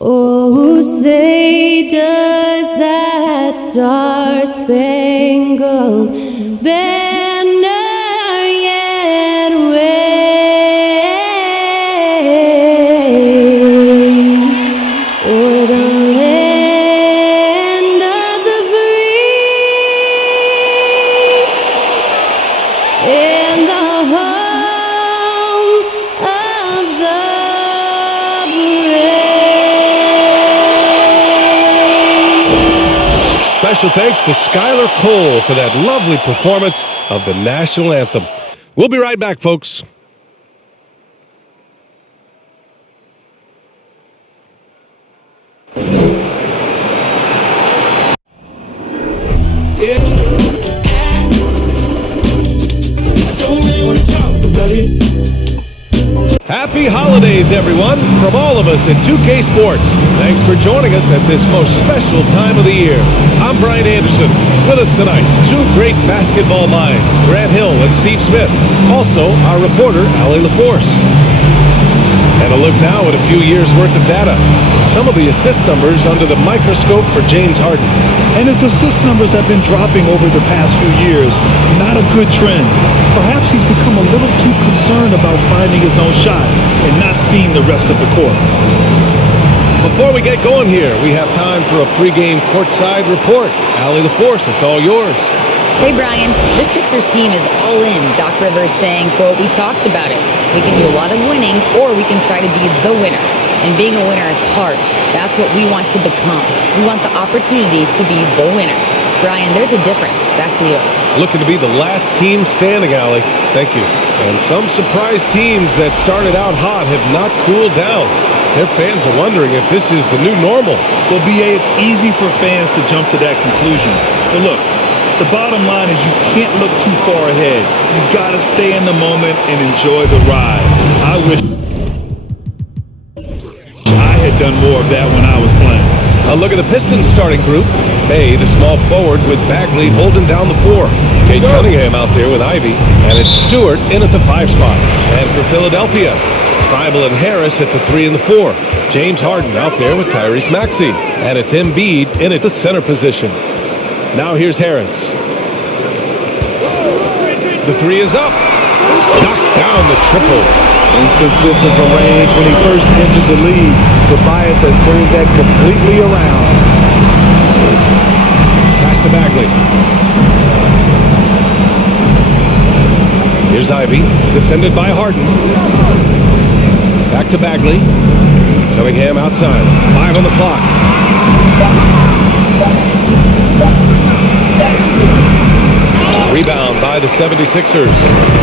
Oh, say does that star-spangled banner yet wave o'er the land of the free and the home of the brave. Special thanks to Skylar Cole for that lovely performance of the national anthem. We'll be right back, folks. Happy holidays, everyone, from all of us at 2K Sports. Thanks for joining us at this most special time of the year. I'm Brian Anderson. With us tonight, two great basketball minds, Grant Hill and Steve Smith. Also, our reporter, Allie LaForce. And a look now at a few years' worth of data. Some of the assist numbers under the microscope for James Harden. And his assist numbers have been dropping over the past few years. Not a good trend. Perhaps he's become a little too concerned about finding his own shot and not seeing the rest of the court. Before we get going here, we have time for a pregame courtside report. Allie LaForce, it's all yours. Hey, Brian, this Sixers team is all in. Doc Rivers saying, quote, "We talked about it. We can do a lot of winning, or we can try to be the winner. And being a winner is hard. That's what we want to become. We want the opportunity to be the winner." Brian, there's a difference. Back to you. Looking to be the last team standing, Allie. Thank you. And some surprise teams that started out hot have not cooled down. Their fans are wondering if this is the new normal. Well, BA, it's easy for fans to jump to that conclusion. But look, the bottom line is you can't look too far ahead. You got to stay in the moment and enjoy the ride. I wish I had done more of that when I was playing. A look at the Pistons starting group. Bay, the small forward, with Bagley holding down the 4. Kate Cunningham out there with Ivy. And it's Stewart in at the 5 spot. And for Philadelphia, Thibault and Harris at the 3 and the 4. James Harden out there with Tyrese Maxey. And it's Embiid in at the center position. Now here's Harris. The 3 is up. Knocks down the triple. Inconsistent from range when he first entered the league. Tobias has turned that completely around. Pass to Bagley. Here's Ivy, defended by Harden. Back to Bagley. Cunningham outside. 5 on the clock. Rebound by the 76ers.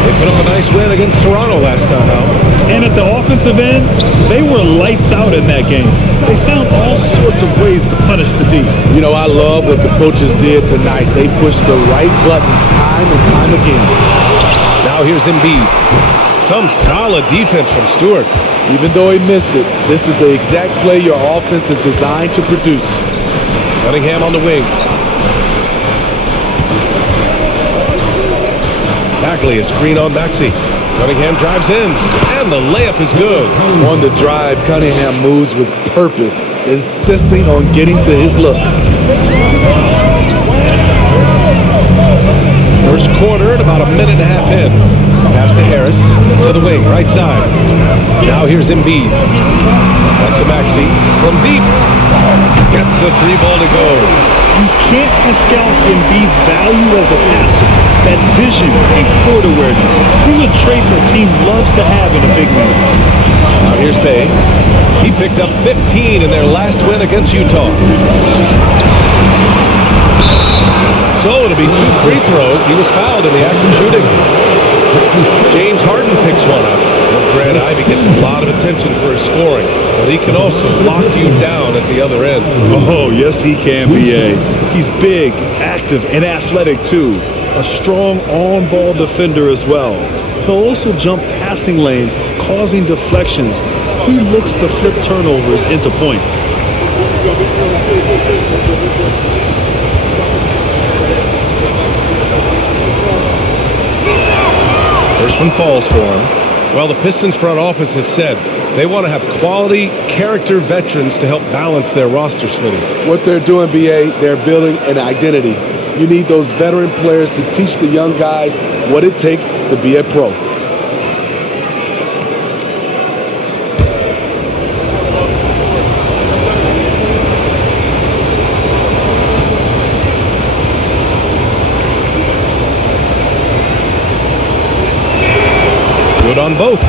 They put up a nice win against Toronto last time out. And at the offensive end, they were lights out in that game. They found all sorts of ways to punish the D. You know, I love what the coaches did tonight. They pushed the right buttons time and time again. Now here's Embiid. Some solid defense from Stewart. Even though he missed it, this is the exact play your offense is designed to produce. Cunningham on the wing. Bagley, a screen on Maxey. Cunningham drives in, and the layup is good. On the drive, Cunningham moves with purpose, insisting on getting to his look. First quarter at about a minute and a half in. Pass to Harris, to the wing, right side. Now here's Embiid. Back to Maxey, from deep. Gets the 3 ball to go. You can't discount Embiid's value as a passer. That vision and court awareness. These are traits a team loves to have in a big man. Now here's Bay. He picked up 15 in their last win against Utah. So it'll be 2 free throws. He was fouled in the act of shooting. James Harden picks one up. Grant Ivy gets a lot of attention for his scoring, but he can also lock you down at the other end. Oh, yes, he can, B.A. He's big, active, and athletic, too. A strong on-ball defender as well. He'll also jump passing lanes, causing deflections. He looks to flip turnovers into points. First one falls for him. Well, the Pistons front office has said They want to have quality character veterans to help balance their roster, Smitty. What they're doing, BA, they're building an identity. You need those veteran players to teach the young guys what it takes to be a pro. Good on both.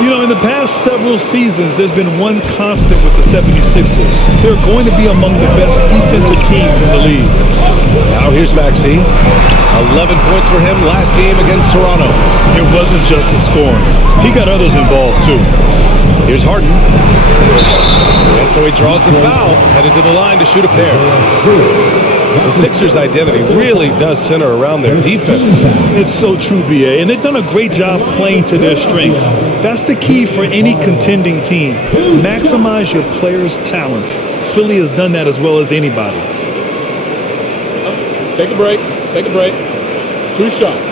You know, in the past several seasons, there's been one constant with the 76ers. They're going to be among the best defensive teams in the league. Now here's Maxey. 11 points for him last game against Toronto. It wasn't just the scoring. He got others involved, too. Here's Harden. And so he draws the foul, headed to the line to shoot a pair. The Sixers' identity really does center around their defense. It's so true, BA, and they've done a great job playing to their strengths. That's the key for any contending team. Maximize your players' talents. Philly has done that as well as anybody. Take a break. Take a break. 2 shots.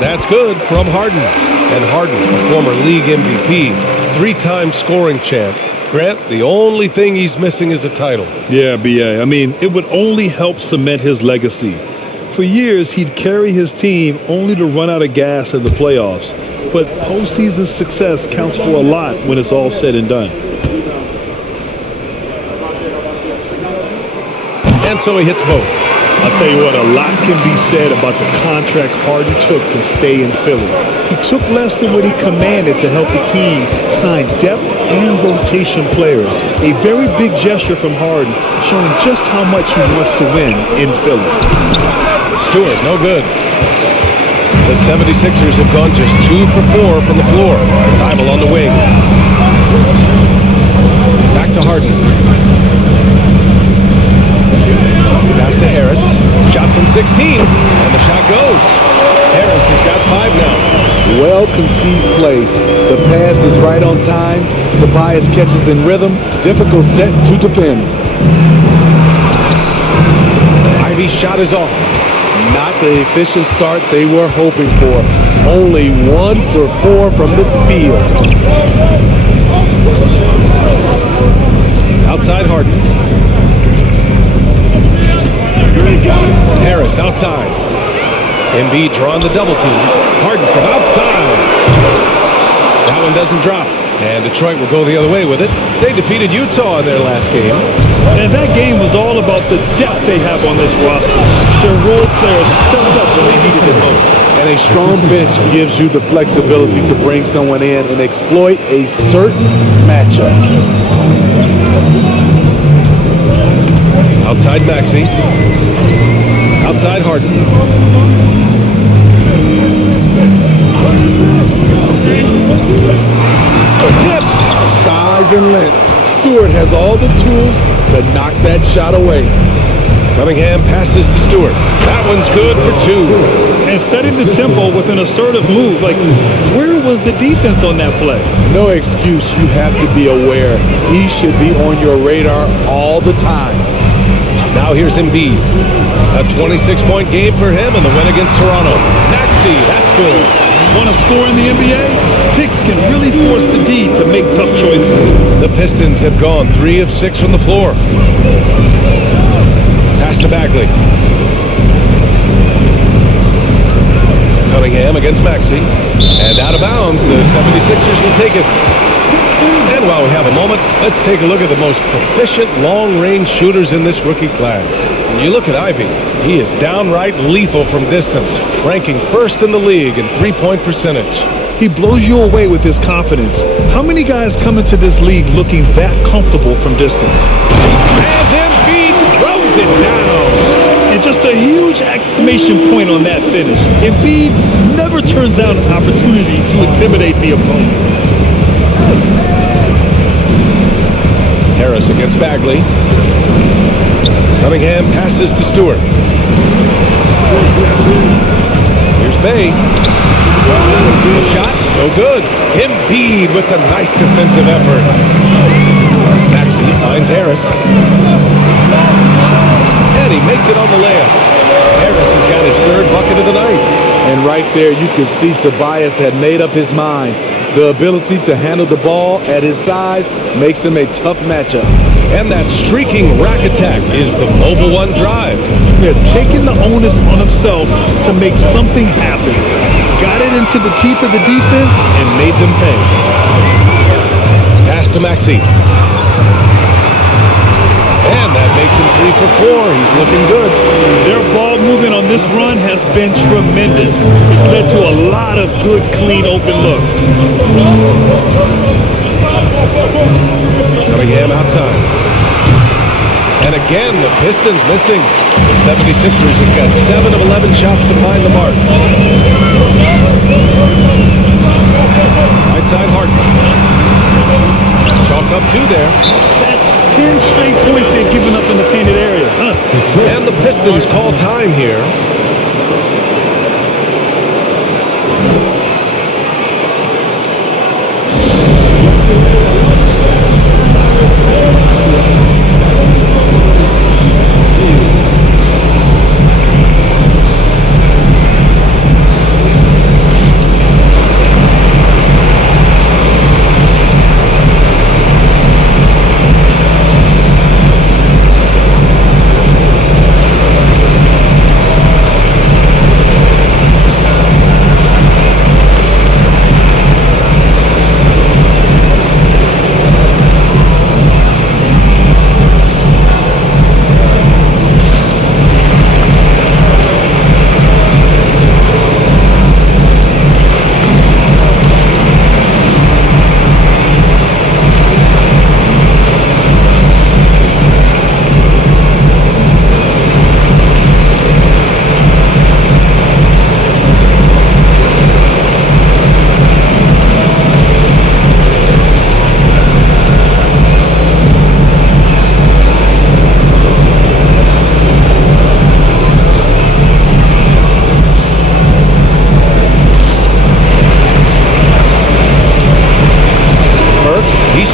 That's good from Harden. And Harden, a former league MVP, 3-time scoring champ. Grant, the only thing he's missing is a title. Yeah, BA. I mean, it would only help cement his legacy. For years, he'd carry his team only to run out of gas in the playoffs. But postseason success counts for a lot when it's all said and done. And so he hits both. I'll tell you what, a lot can be said about the contract Harden took to stay in Philly. He took less than what he commanded to help the team sign depth and rotation players. A very big gesture from Harden, showing just how much he wants to win in Philly. Stewart, no good. The 76ers have gone just 2 for 4 from the floor. Bible on the wing. Back to Harden. Pass to Harris. Shot from 16. And the shot goes. Harris has got 5 now. Well-conceived play. The pass is right on time. Tobias catches in rhythm. Difficult set to defend. Ivy's shot is off. Not the efficient start they were hoping for. Only 1 for 4 from the field. Outside Harden. Harris outside. Embiid drawing the double team. Harden from outside. That one doesn't drop. And Detroit will go the other way with it. They defeated Utah in their last game. And that game was all about the depth they have on this roster. Their role players stepped up when they needed it most. And a strong bench gives you the flexibility to bring someone in and exploit a certain matchup. Outside Maxey. Outside Harden. Tipped. Size and length. Stewart has all the tools to knock that shot away. Cunningham passes to Stewart. That one's good for 2. And setting the tempo with an assertive move. Like, where was the defense on that play? No excuse. You have to be aware. He should be on your radar all the time. Now here's Embiid. A 26-point game for him in the win against Toronto. Maxey, that's good. Want to score in the NBA? Picks can really force the D to make tough choices. The Pistons have gone 3 of 6 from the floor. Pass to Bagley. Cunningham against Maxey. And out of bounds, the 76ers will take it. And while we have a moment, let's take a look at the most proficient long-range shooters in this rookie class. When you look at Ivy, he is downright lethal from distance, ranking 1st in the league in three-point percentage. He blows you away with his confidence. How many guys come into this league looking that comfortable from distance? And Embiid throws it down. And just a huge exclamation point on that finish. Embiid never turns out an opportunity to intimidate the opponent. Harris against Bagley. Cunningham passes to Stewart. Here's Bay. The shot, no good. Embiid with a nice defensive effort. Maxey Maxey finds Harris. And he makes it on the layup. Harris has got his third bucket of the night. And right there, you can see Tobias had made up his mind. The ability to handle the ball at his size makes him a tough matchup. And that streaking rack attack is the Mobile One drive. Yeah, taking the onus on himself to make something happen. Got it into the teeth of the defense and made them pay. Pass to Maxey. And that makes him 3 for 4. He's looking good. Their ball movement on this run has been tremendous. It's led to a lot of good, clean, open looks. Cunningham outside. And again, the Pistons missing. The 76ers have got 7 of 11 shots to find the mark. Right side, Harden. Chalk up 2 there. That's 10 straight points they've given up in the painted area. And the Pistons call time here.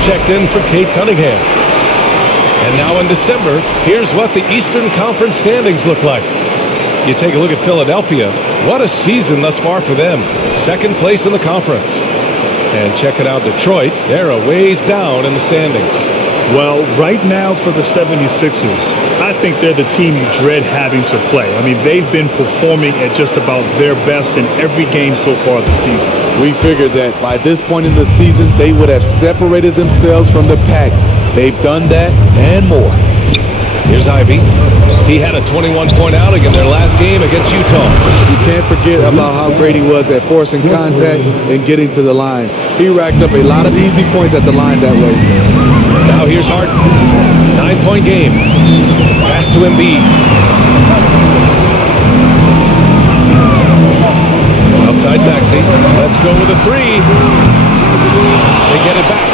Checked in for Kate Cunningham. And now in December, here's what the Eastern Conference standings look like. You take a look at Philadelphia. What a season thus far for them. Second place in the conference. And check it out, Detroit. They're a ways down in the standings. Well, right now for the 76ers, I think they're the team you dread having to play. I mean, they've been performing at just about their best in every game so far this season. We figured that by this point in the season, they would have separated themselves from the pack. They've done that and more. Here's Ivy. He had a 21-point outing in their last game against Utah. You can't forget about how great he was at forcing contact and getting to the line. He racked up a lot of easy points at the line that way. Now here's Harden. 9-point game. Pass to Embiid. Outside Maxey. Let's go with a 3. They get it back.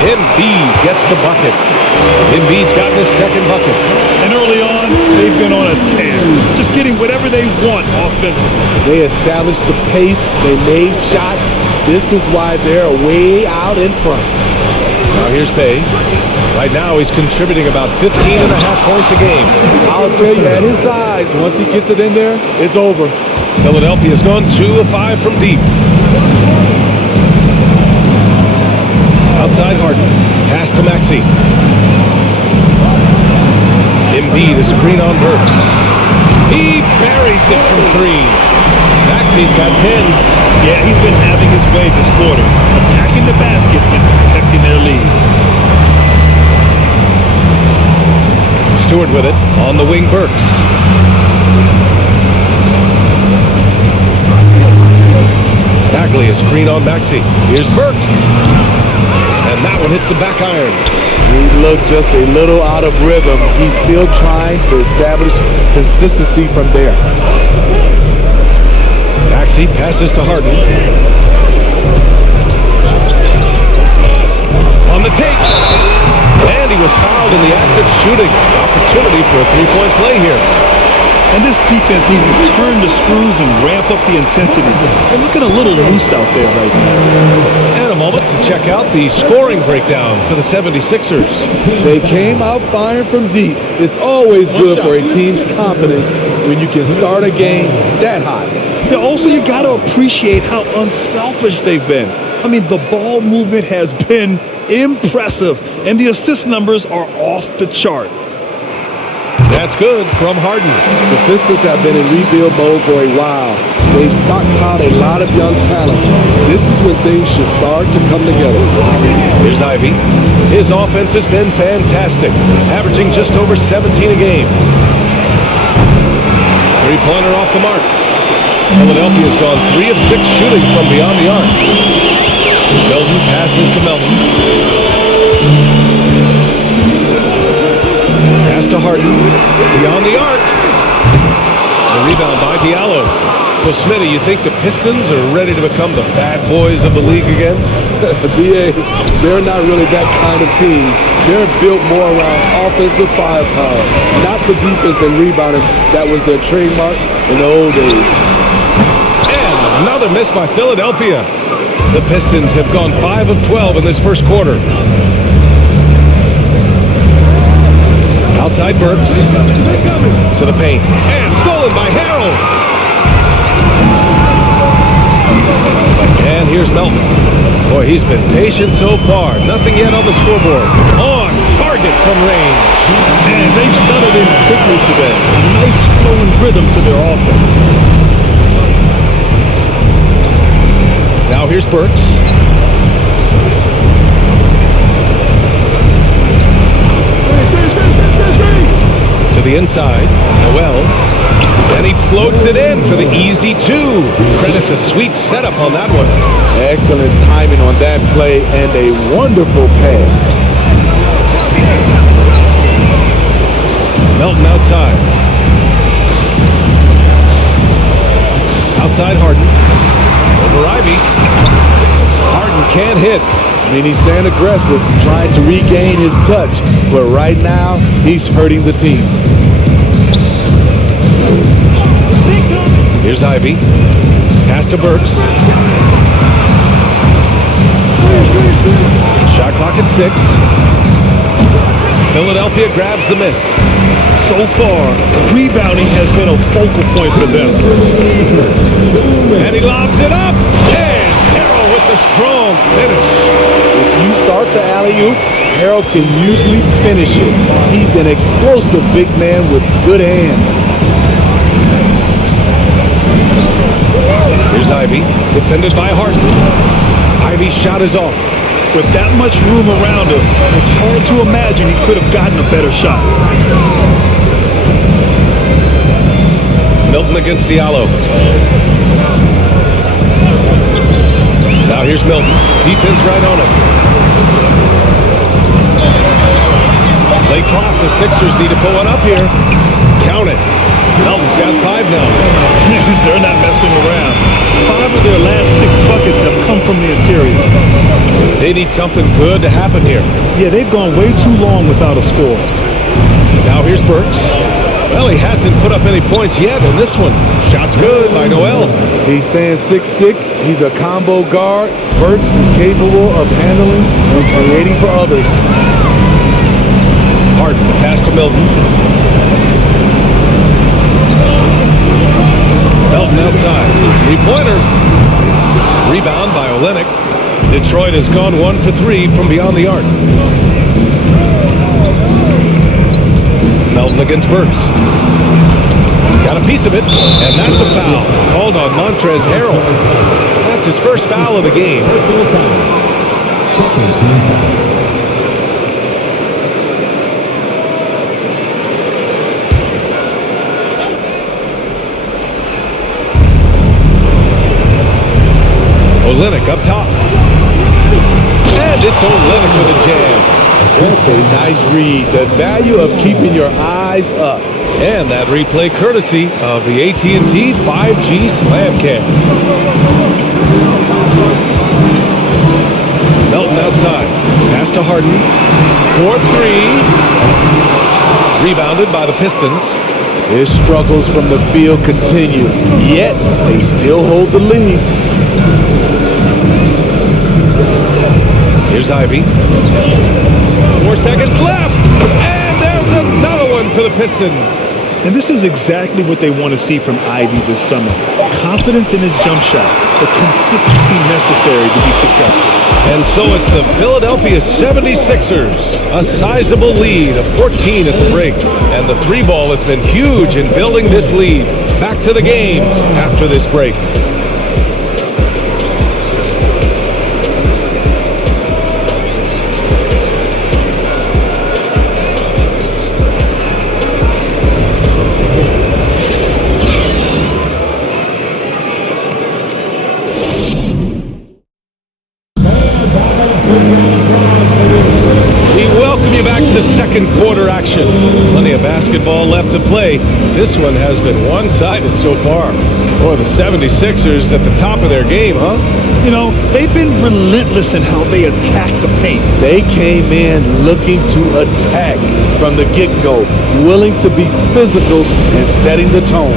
Embiid gets the bucket. Embiid's gotten his second bucket. And early on, they've been on a tear. Just getting whatever they want offensively. They established the pace. They made shots. This is why they're way out in front. Now here's Pay. Right now he's contributing about 15.5 points a game. I'll tell you, at his size, once he gets it in there, it's over. Philadelphia's gone 2 of 5 from deep. Outside Harden. Pass to Maxey. Embiid, a screen on Burks. He buries it from 3. Maxey's got 10. Yeah, he's been having his way this quarter, attacking the basket and protecting their lead. Stewart with it. On the wing, Burks. Bagley, a screen on Maxey. Here's Burks. And that one hits the back iron. He looked just a little out of rhythm. He's still trying to establish consistency from there. Maxey passes to Harden. On the take. And he was fouled in the act of shooting. Opportunity for a 3-point play here. And this defense needs to turn the screws and ramp up the intensity. They're looking a little loose out there right now. And a moment to check out the scoring breakdown for the 76ers. They came out firing from deep. It's always good for a team's confidence when you can start a game that hot. Yeah, also, you got to appreciate how unselfish they've been. I mean, the ball movement has been impressive, and the assist numbers are off the chart. That's good from Harden. The Pistons have been in rebuild mode for a while. They've stockpiled a lot of young talent. This is when things should start to come together. Here's Ivy. His offense has been fantastic, averaging just over 17 a game. Three-pointer off the mark. Philadelphia's gone 3 of 6 shooting from beyond the arc. Melton passes to Melton. Pass to Harden. Beyond the arc. The rebound by Diallo. So, Smitty, you think the Pistons are ready to become the bad boys of the league again? BA, they're not really that kind of team. They're built more around offensive firepower, not the defense and rebounding that was their trademark in the old days. And another miss by Philadelphia. The Pistons have gone 5 of 12 in this first quarter. Outside Burks. To the paint. And stolen by Harrell. And here's Melton. Boy, he's been patient so far. Nothing yet on the scoreboard. On target from range. And they've settled in quickly today. A nice flowing rhythm to their offense. Now here's Burks. To the inside. Noel. And he floats it in for the easy 2. Credit the sweet setup on that one. Excellent timing on that play and a wonderful pass. Melton outside. Outside Harden. Over Ivy. Harden can't hit. I mean, he's staying aggressive, trying to regain his touch. But right now, he's hurting the team. Here's Ivy. Pass to Burks. Shot clock at 6. Philadelphia grabs the miss. So far, rebounding has been a focal point for them. And he lobs it up. And Harrell with the strong finish. If you start the alley-oop, Harrell can usually finish it. He's an explosive big man with good hands. Here's Ivy, defended by Harden. Ivy's shot is off. With that much room around him, it's hard to imagine he could have gotten a better shot. Melton against Diallo. Now here's Melton. Defense right on him. Late clock. The Sixers need to pull one up here. Count it. Melton's got 5 now. They're not messing around. 5 of their last 6 buckets have come from the interior. They need something good to happen here. Yeah, they've gone way too long without a score. Now here's Burks. Well, he hasn't put up any points yet in this one. Shot's good by Noel. He stands 6'6". He's a combo guard. Burks is capable of handling and creating for others. Harden, pass to Melton. Melton outside. 3-pointer. Rebound by Olynyk. Detroit has gone 1 for 3 from beyond the arc. Melton against Burks. Got a piece of it, and that's a foul. Called on Montrezl Harrell. That's his first foul of the game. Olynyk up top. And it's Olynyk with a jam. That's a nice read. The value of keeping your eyes up. And that replay courtesy of the AT&T 5G Slam Cam. Melton outside. Pass to Harden. 4-3. Rebounded by the Pistons. His struggles from the field continue, yet they still hold the lead. Here's Ivy. 4 seconds left. And there's another one for the Pistons. And this is exactly what they want to see from Ivy this summer. Confidence in his jump shot, the consistency necessary to be successful. And so it's the Philadelphia 76ers. A sizable lead of 14 at the break. And the three ball has been huge in building this lead. Back to the game after this break. Second quarter action. Plenty of basketball left to play. This one has been one-sided so far. Boy, the 76ers at the top of their game, huh? You know, they've been relentless in how they attack the paint. They came in looking to attack from the get-go, willing to be physical and setting the tone.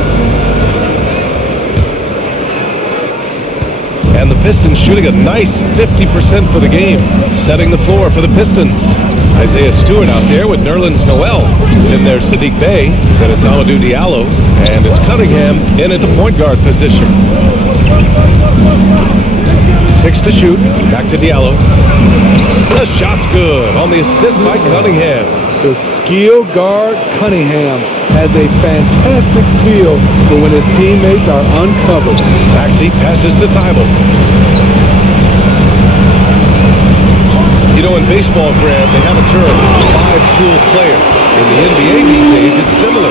And the Pistons shooting a nice 50% for the game, setting the floor for the Pistons. Isaiah Stewart out there with Nerlens Noel. Then there's Sadiq Bey. Then it's Amadou Diallo. And it's Cunningham in at the point guard position. 6 to shoot. Back to Diallo. The shot's good on the assist by Cunningham. The skill guard Cunningham has a fantastic feel for when his teammates are uncovered. Maxey passes to Thibault. You know, in baseball, Graham, they have a term, five-tool player. In the NBA these days, it's similar.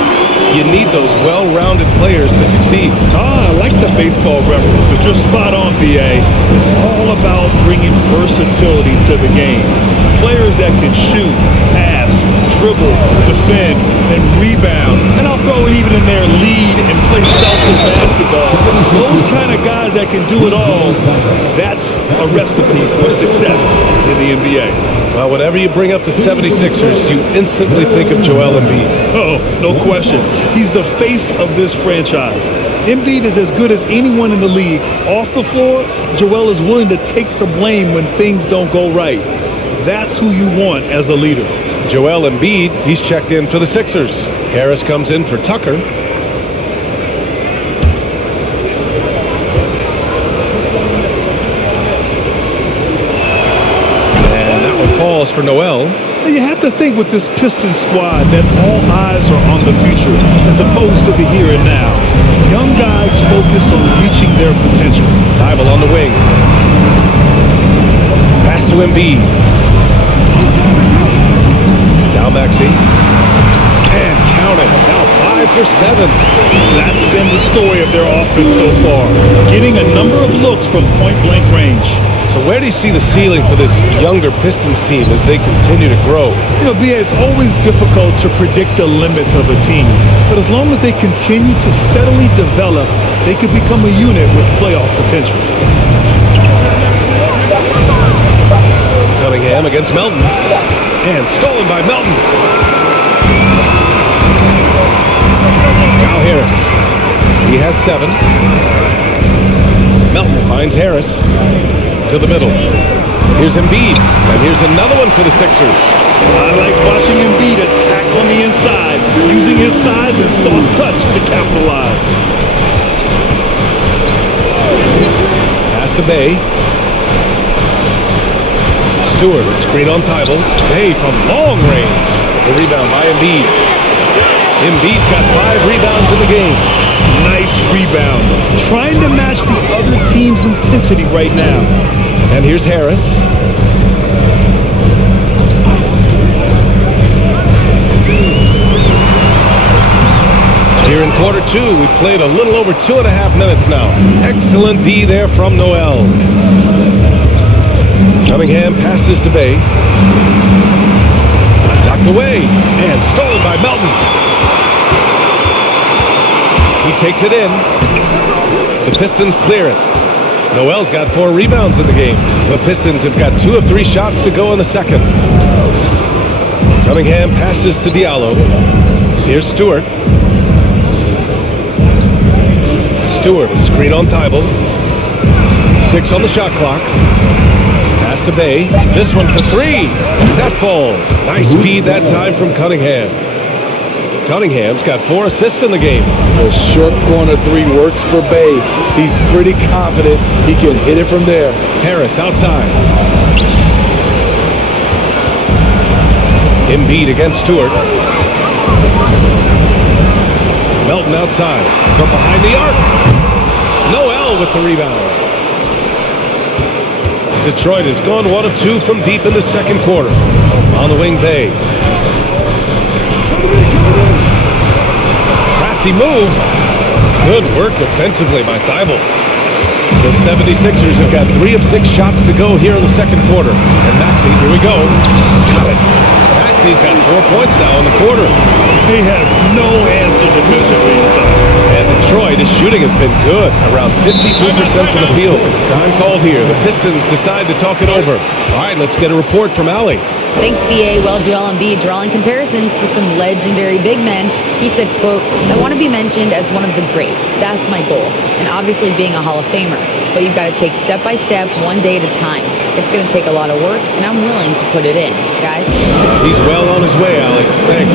You need those well-rounded players to succeed. I like the baseball reference, but you're spot on, BA. It's all about bringing versatility to the game. Players that can shoot, pass, dribble, defend, and rebound. And I'll throw it even in there, lead and play selfless basketball. Those kind of guys that can do it all, that's a recipe for success in the NBA. Well, whenever you bring up the 76ers, you instantly think of Joel Embiid. Oh, no question. He's the face of this franchise. Embiid is as good as anyone in the league. Off the floor, Joel is willing to take the blame when things don't go right. That's who you want as a leader. Joel Embiid, he's checked in for the Sixers. Harris comes in for Tucker. Falls for Noel. You have to think with this Pistons squad that all eyes are on the future as opposed to the here and now. Young guys focused on reaching their potential. Thibault on the wing. Pass to Embiid. Now Maxey. And count it. Now 5 for 7. That's been the story of their offense so far. Getting a number of looks from point-blank range. So where do you see the ceiling for this younger Pistons team as they continue to grow? You know, BA, it's always difficult to predict the limits of a team. But as long as they continue to steadily develop, they could become a unit with playoff potential. Cunningham against Melton. And stolen by Melton. Now Harris. He has 7. Melton finds Harris. To the middle. Here's Embiid, and here's another one for the Sixers. I like watching Embiid attack on the inside, using his size and soft touch to capitalize. Pass to Bey. Stewart, a screen on Thibault. Bey from long range. The rebound by Embiid. Embiid's got 5 rebounds in the game. Nice rebound. Trying to match the other team's intensity right now. And here's Harris. Here in quarter 2, we've played a little over 2.5 minutes now. Excellent D there from Noel. Cunningham passes to Bey. Knocked away and stolen by Melton. He takes it in. The Pistons clear it. Noel's got 4 rebounds in the game. The Pistons have got 2 of 3 shots to go in the second. Cunningham passes to Diallo. Here's Stewart. Stewart, screen on Thibault. 6 on the shot clock. Pass to Bay. This one for 3. That falls. Nice feed that time from Cunningham. Cunningham's got 4 assists in the game. The short corner 3 works for Bay. He's pretty confident he can hit it from there. Harris outside. Embiid against Stewart. Melton outside. From behind the arc. Noel with the rebound. Detroit has gone 1 of 2 from deep in the second quarter. On the wing, Bay. Crafty move. Good work defensively by Thibault. The 76ers have got 3 of 6 shots to go here in the second quarter. And Maxey, here we go. Got it. Maxey's got 4 points now in the quarter. They have no answer defensively inside. And Detroit, his shooting has been good, around 52% from the field. Time called here. The Pistons decide to talk it over. All right, let's get a report from Allie. Thanks, BA. Well, Joel Embiid drawing comparisons to some legendary big men. He said, quote, "I want to be mentioned as one of the greats. That's my goal. And obviously being a Hall of Famer. But you've got to take step by step, one day at a time. It's going to take a lot of work, and I'm willing to put it in. Guys." He's well on his way, Allie. Thanks.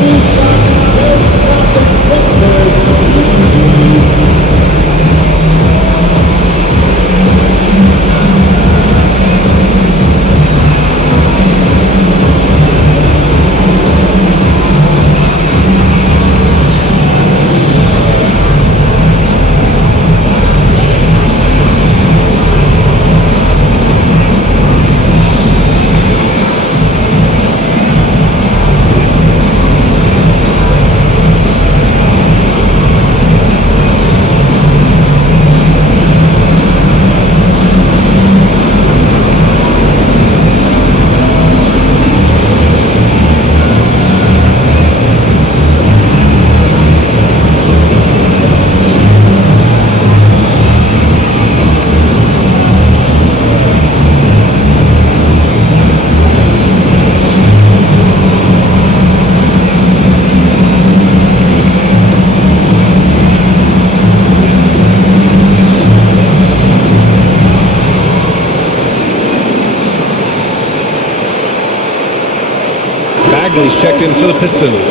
Bagley's checked in for the Pistons.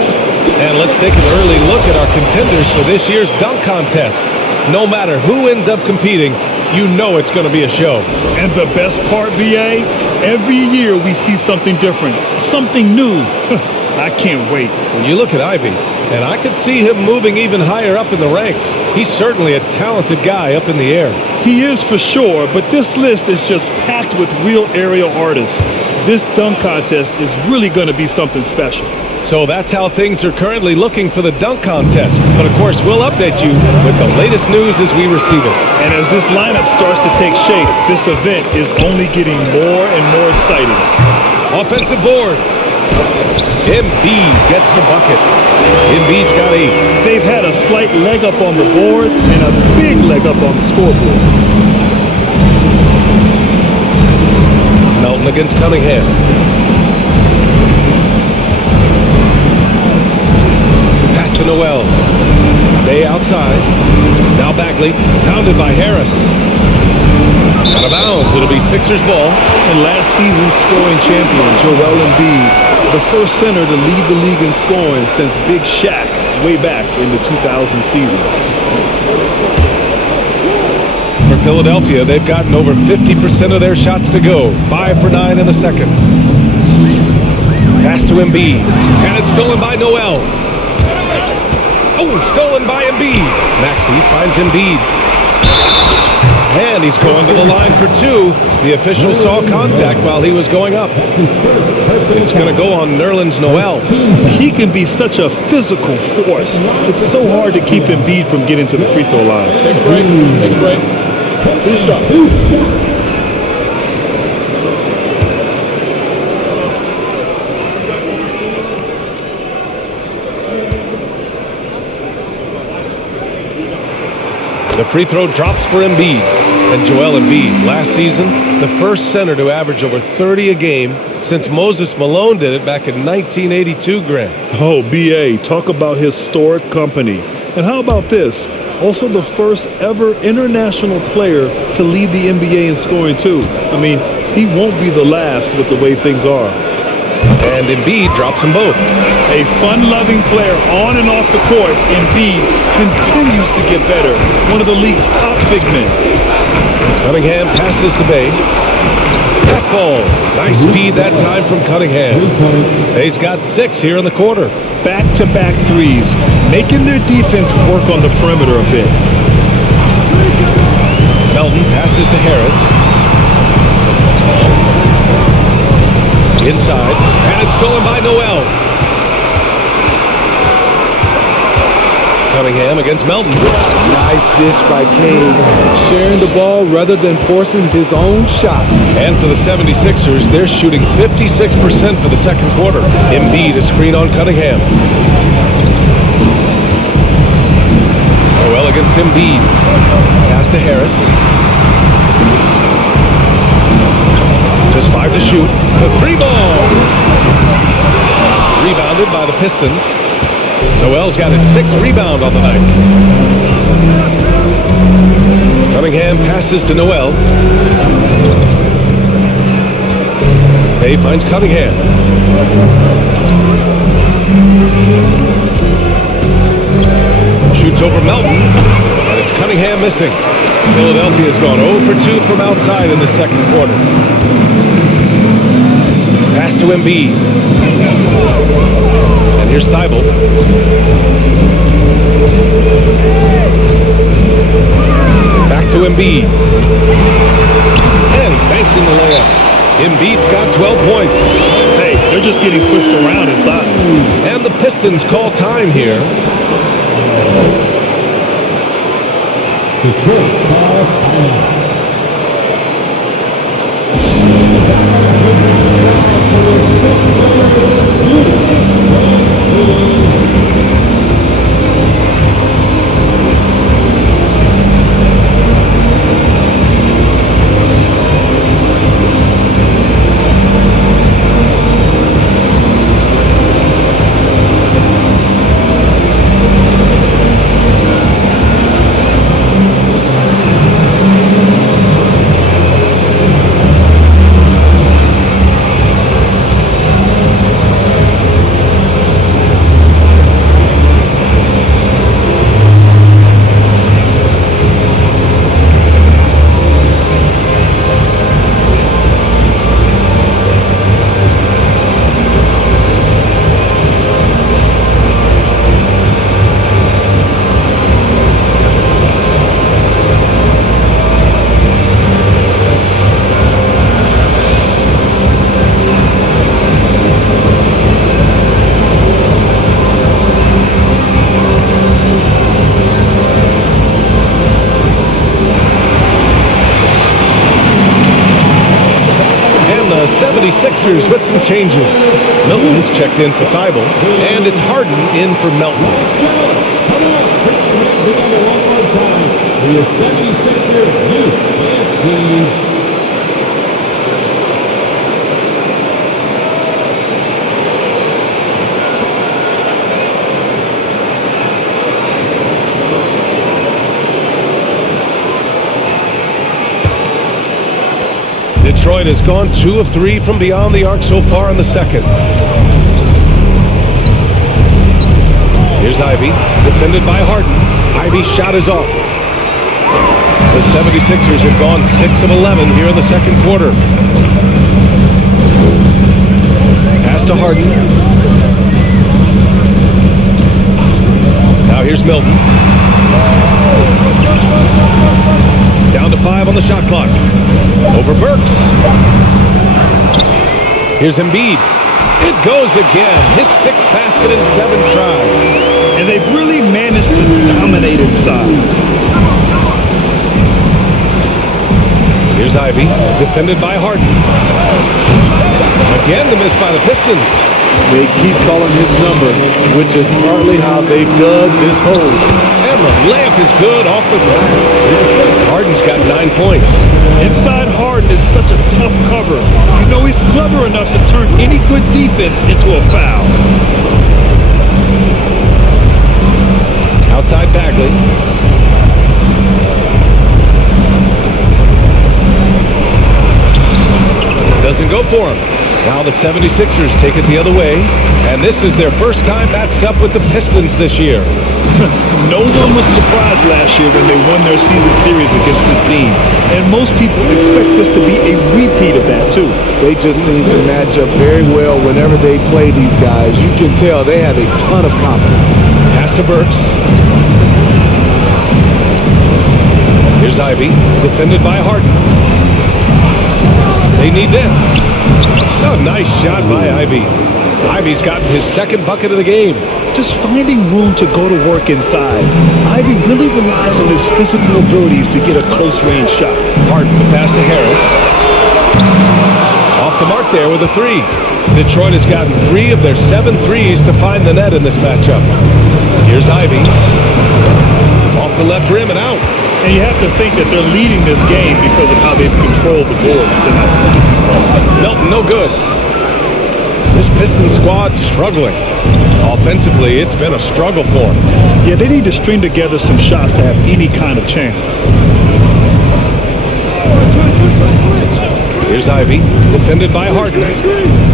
And let's take an early look at our contenders for this year's dunk contest. No matter who ends up competing, you know it's going to be a show. And the best part, BA, every year we see something different, something new. I can't wait. When you look at Ivy, and I could see him moving even higher up in the ranks. He's certainly a talented guy up in the air. He is for sure, but this list is just packed with real aerial artists. This dunk contest is really going to be something special. So that's how things are currently looking for the dunk contest. But of course, we'll update you with the latest news as we receive it. And as this lineup starts to take shape, this event is only getting more and more exciting. Offensive board. Embiid gets the bucket. Embiid's got 8. They've had a slight leg up on the boards and a big leg up on the scoreboard. Melton against Cunningham. Pass to Noel. Bay outside. Now Bagley, pounded by Harris. Out of bounds, it'll be Sixers ball. And last season's scoring champion, Joel Embiid, the first center to lead the league in scoring since Big Shaq way back in the 2000 season. For Philadelphia, they've gotten over 50% of their shots to go. 5 for 9 in the second. Pass to Embiid. And it's stolen by Noel. Oh, stolen by Embiid. Maxey finds Embiid. And he's going to the line for 2. The official saw contact while he was going up. It's going to go on Nerlens Noel. He can be such a physical force. It's so hard to keep Embiid from getting to the free throw line. Take a break. Take a break. 2 shots. The free throw drops for Embiid. And Joel Embiid, last season, the first center to average over 30 a game since Moses Malone did it back in 1982, Grant. Oh, BA, talk about historic company. And how about this? Also the first ever international player to lead the NBA in scoring too. I mean, he won't be the last with the way things are. And Embiid drops them both. A fun-loving player on and off the court, Embiid continues to get better. One of the league's top big men. Cunningham passes to Bay. That falls. Nice feed that time from Cunningham. Bay's got 6 here in the quarter. Back-to-back threes, making their defense work on the perimeter a bit. Melton passes to Harris. Inside, and it's stolen by Noel. Cunningham against Melton. Nice dish by Kane, sharing the ball rather than forcing his own shot. And for the 76ers, they're shooting 56% for the second quarter. Embiid a screen on Cunningham. Noel against Embiid. Pass to Harris. Just 5 to shoot. The 3-ball. Rebounded by the Pistons. Noel's got his 6th rebound on the night. Cunningham passes to Noel. Bay finds Cunningham. Shoots over Melton. And it's Cunningham missing. Philadelphia's gone 0 for 2 from outside in the second quarter. Pass to Embiid. And here's Thibault. Back to Embiid. And he banks in the layup. Embiid's got 12 points. Hey, they're just getting pushed around inside. And the Pistons call time here. Detroit calls timeout. The 76ers with some changes. Milton's checked in for Thibault, and it's Harden in for Melton. The 76ers youth Detroit has gone 2 of 3 from beyond the arc so far in the second. Here's Ivy, defended by Harden. Ivy's shot is off. The 76ers have gone 6 of 11 here in the second quarter. Pass to Harden. Now here's Milton. Down to 5 on the shot clock. Over Burks. Here's Embiid. It goes again. His 6th basket in 7 tries. And they've really managed to dominate inside. Here's Ivy, defended by Harden. Again the miss by the Pistons. They keep calling his number, which is partly how they dug this hole. And the layup is good off the glass. Harden's got 9 points. Inside Harden is such a tough cover. You know he's clever enough to turn any good defense into a foul. Outside for him. Now the 76ers take it the other way, and this is their first time matched up with the Pistons this year. No one was surprised last year when they won their season series against this team. And most people expect this to be a repeat of that, too. They just seem to match up very well whenever they play these guys. You can tell they have a ton of confidence. Pass to Burks. Here's Ivy, defended by Harden. They need this. Oh, nice shot by Ivy. Ivy's gotten his second bucket of the game. Just finding room to go to work inside. Ivy really relies on his physical abilities to get a close-range shot. Harden, the pass to Harris. Off the mark there with a three. Detroit has gotten 3 of their 7 threes to find the net in this matchup. Here's Ivy. Off the left rim and out. And you have to think that they're leading this game because of how they've controlled the boards tonight. Melton, no good. This Pistons squad struggling. Offensively, it's been a struggle for them. Yeah, they need to string together some shots to have any kind of chance. Here's Ivy, defended by Harden.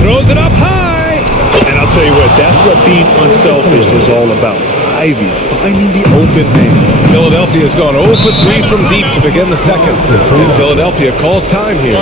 Throws it up high. And I'll tell you what, that's what being unselfish is all about. Ivy finding the open man. Philadelphia's gone 0 for 3 from deep to begin the second. And Philadelphia calls time here.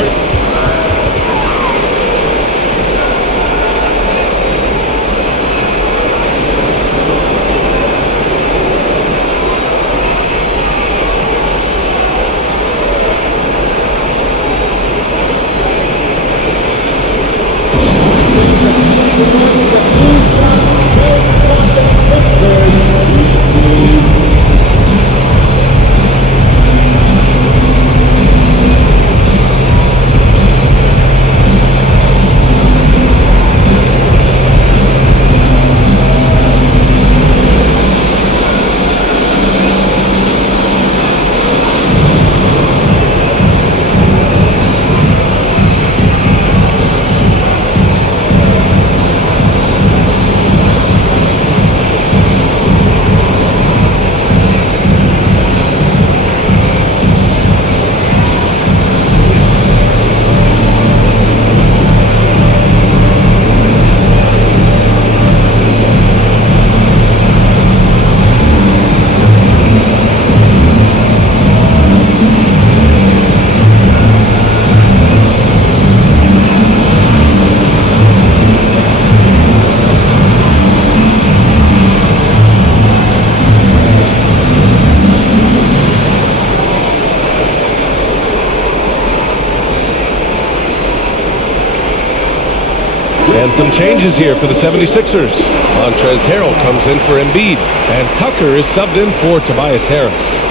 And some changes here for the 76ers. Montrezl Harrell comes in for Embiid, and Tucker is subbed in for Tobias Harris.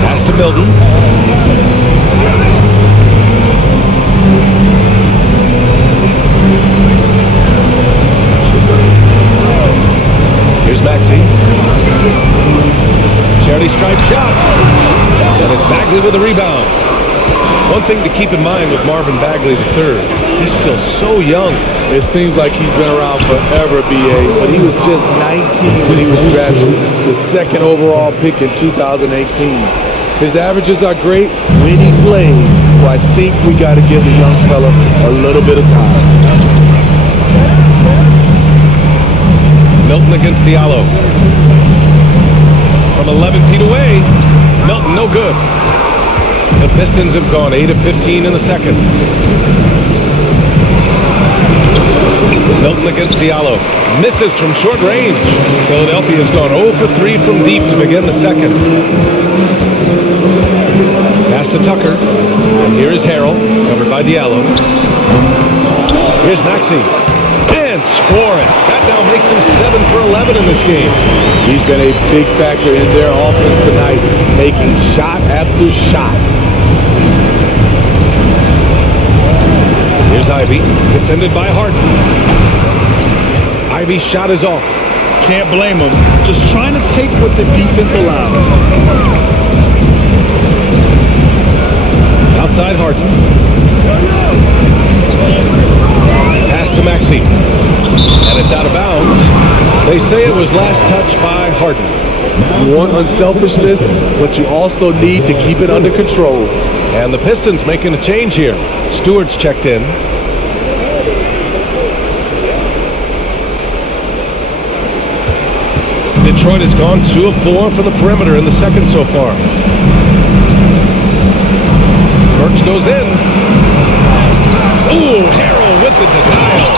Pass to Milton. Here's Maxey. Charity stripe shot. And it's Bagley with a rebound. One thing to keep in mind with Marvin Bagley III, he's still so young. It seems like he's been around forever, B.A., but he was just 19 when he was drafted, the second overall pick in 2018. His averages are great when he plays, so I think we got to give the young fella a little bit of time. Milton against Diallo. From 11 feet away, Milton no good. The Pistons have gone 8 of 15 in the second. Milton against Diallo. Misses from short range. Philadelphia has gone 0 for 3 from deep to begin the second. Pass to Tucker. And here is Harrell, covered by Diallo. Here's Maxey. And scoring. That now makes him 7 for 11 in this game. He's been a big factor in their offense tonight, making shot after shot. Here's Ivy, defended by Harden. Ivy's shot is off. Can't blame him. Just trying to take what the defense allows. Outside Harden. Pass to Maxey. And it's out of bounds. They say it was last touched by Harden. You want unselfishness, but you also need to keep it under control. And the Pistons making a change here. Stewart's checked in. Detroit has gone 2 of 4 from the perimeter in the second so far. Burks goes in. Ooh, Harrell with the denial.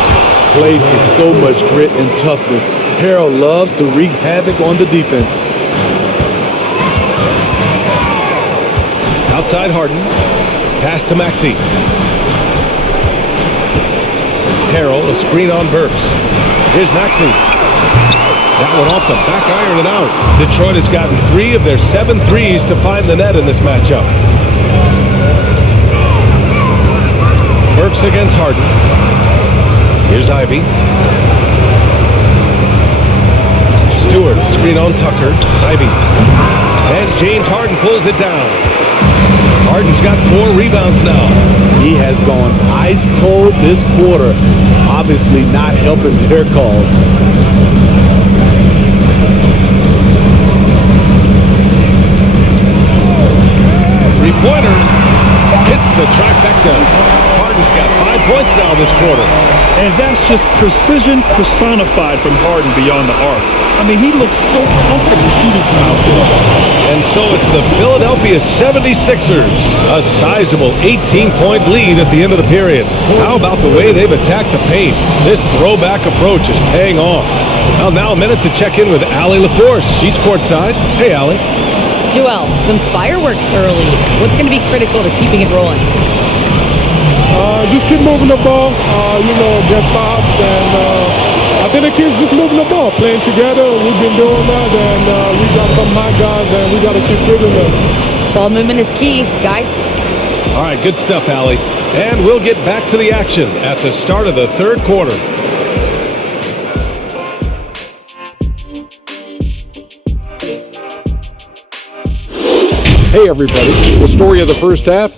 Plays with so much grit and toughness. Harrell loves to wreak havoc on the defense. Outside Harden. Pass to Maxey. Harrell, a screen on Burks. Here's Maxey. That one off the back iron and out. Detroit has gotten 3 of their 7 threes to find the net in this matchup. Burks against Harden. Here's Ivy. Stewart, screen on Tucker. Ivy. And James Harden pulls it down. Harden's got 4 rebounds now. He has gone ice cold this quarter. Obviously not helping their cause. Three-pointer hits the trifecta. Harden's got 5 points now this quarter. And that's just precision personified from Harden beyond the arc. I mean, he looks so comfortable shooting from out there. And so it's the Philadelphia 76ers, a sizable 18-point lead at the end of the period. How about the way they've attacked the paint? This throwback approach is paying off. Well, now a minute to check in with Allie LaForce. She's courtside. Hey, Allie. Joel, some fireworks early. What's going to be critical to keeping it rolling? Just keep moving the ball, get stops, and I think the kids just moving the ball, playing together. We've been doing that, and we got some high guys, and we got to keep figuring them. Ball movement is key, guys. All right, good stuff, Allie. And we'll get back to the action at the start of the third quarter. Hey everybody, the story of the first half,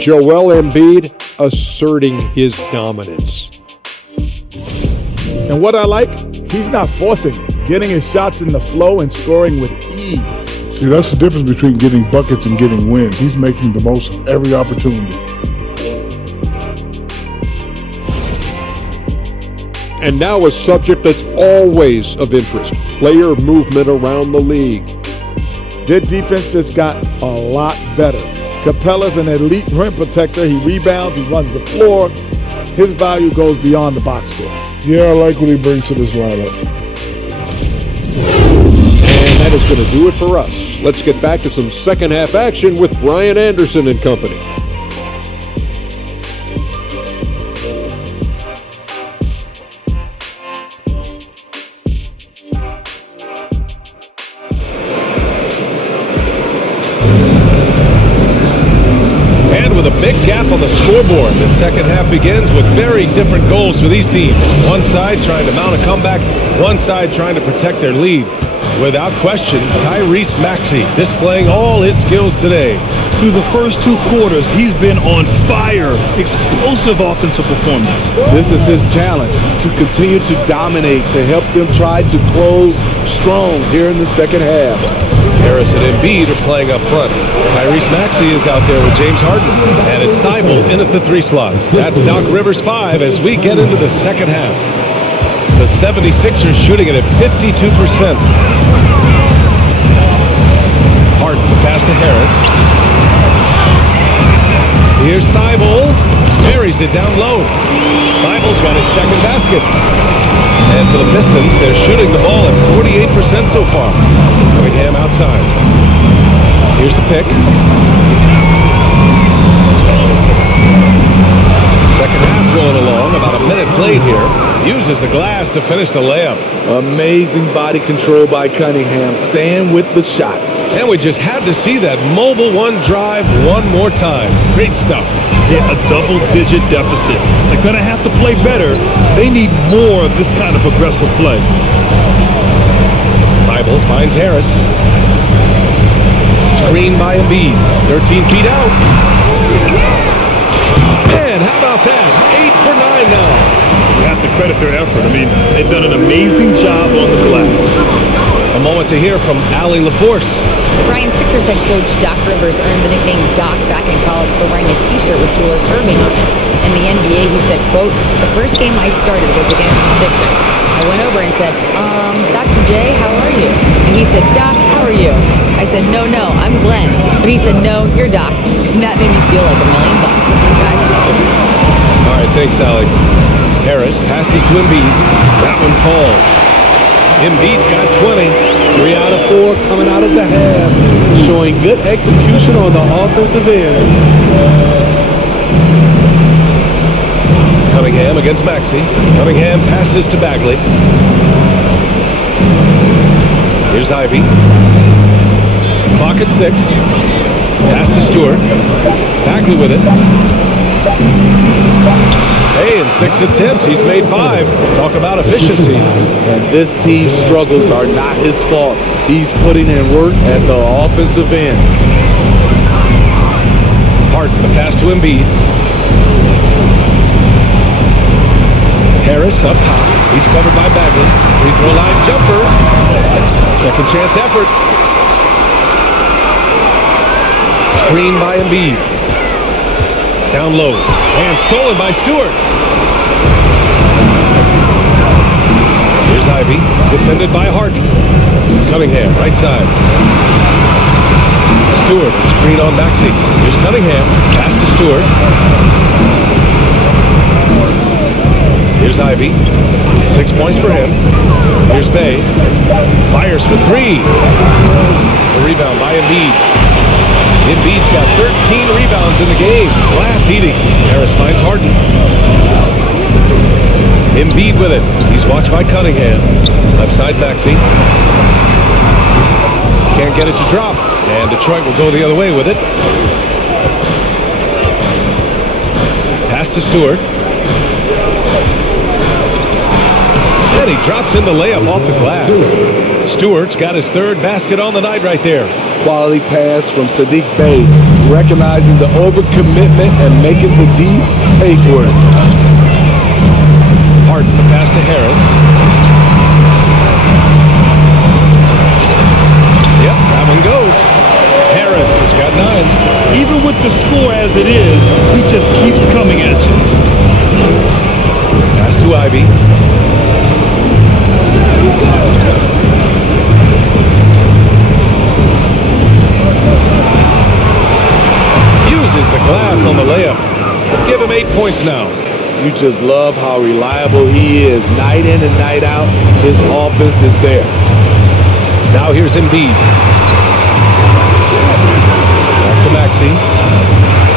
Joel Embiid asserting his dominance. And what I like, he's not forcing it, getting his shots in the flow and scoring with ease. See, that's the difference between getting buckets and getting wins. He's making the most of every opportunity. And now a subject that's always of interest, player movement around the league. Their defense just got a lot better. Capella's an elite rim protector. He rebounds, he runs the floor. His value goes beyond the box score. Yeah, I like what he brings to this lineup. And that is going to do it for us. Let's get back to some second half action with Brian Anderson and company. With a big gap on the scoreboard, the second half begins with very different goals for these teams. One side trying to mount a comeback, one side trying to protect their lead. Without question, Tyrese Maxey displaying all his skills today. Through the first 2 quarters, he's been on fire. Explosive offensive performance. This is his challenge, to continue to dominate, to help them try to close strong here in the second half. Harris and Embiid are playing up front. Tyrese Maxey is out there with James Harden. And it's Thibault in at the 3 slot. That's Doc Rivers 5 as we get into the second half. The 76ers shooting it at 52%. Harden pass to Harris. Here's Thibault. Buries it down low. Thibault's got his second basket. And for the Pistons, they're shooting the ball at 48% so far. Cunningham outside. Here's the pick. Second half rolling along, about a minute played here. Uses the glass to finish the layup. Amazing body control by Cunningham, staying with the shot. And we just had to see that mobile one drive one more time. Great stuff. Yeah, a double-digit deficit. They're going to have to play better. They need more of this kind of aggressive play. dribble, finds Harris. Screen by Embiid, 13 feet out. And how about that? 8 for 9 now. You have to credit their effort. I mean, they've done an amazing job on the glass. A moment to hear from Allie LaForce. Brian, Sixers head coach Doc Rivers earned the nickname Doc back in college for wearing a t-shirt with Julius Erving on it. In the NBA, he said, quote, "The first game I started was against the Sixers. I went over and said, Dr. J, how are you?" And he said, "Doc, how are you?" I said, no, I'm Glenn." But he said, "No, you're Doc." And that made me feel like $1 million. Guys, All right, thanks, Allie. Harris passes to Embiid. That one falls. Embiid's got 20. 3 out of 4 coming out of the half, showing good execution on the offensive end. Cunningham against Maxey. Cunningham passes to Bagley. Here's Ivy. Clock at 6. Pass to Stewart. Bagley with it. Hey, in 6 attempts, he's made 5. Talk about efficiency. And this team's struggles are not his fault. He's putting in work at the offensive end. Harden, the pass to Embiid. Harris up top. He's covered by Bagley. Free throw line jumper. Second chance effort. Screen by Embiid. Down low. And stolen by Stewart. Here's Ivy. Defended by Harden. Cunningham, right side. Stewart, a screen on Maxey. Here's Cunningham. Pass to Stewart. Here's Ivy. 6 points for him. Here's Bay. Fires for 3. The rebound by Embiid. Embiid's got 13 rebounds in the game. Glass eating. Harris finds Harden. Embiid with it. He's watched by Cunningham. Left side Maxey. Can't get it to drop. And Detroit will go the other way with it. Pass to Stewart. And he drops in the layup off the glass. Stewart's got his 3rd basket on the night right there. Quality pass from Sadiq Bey, recognizing the overcommitment and making the D pay for it. Harden, the pass to Harris. Yep, that one goes. Harris has got 9. Even with the score as it is, he just keeps coming at you. Pass to Ivy. Uses the glass on the layup. Give him 8 points now. You just love how reliable he is. Night in and night out, his offense is there. Now here's Embiid. Back to Maxey.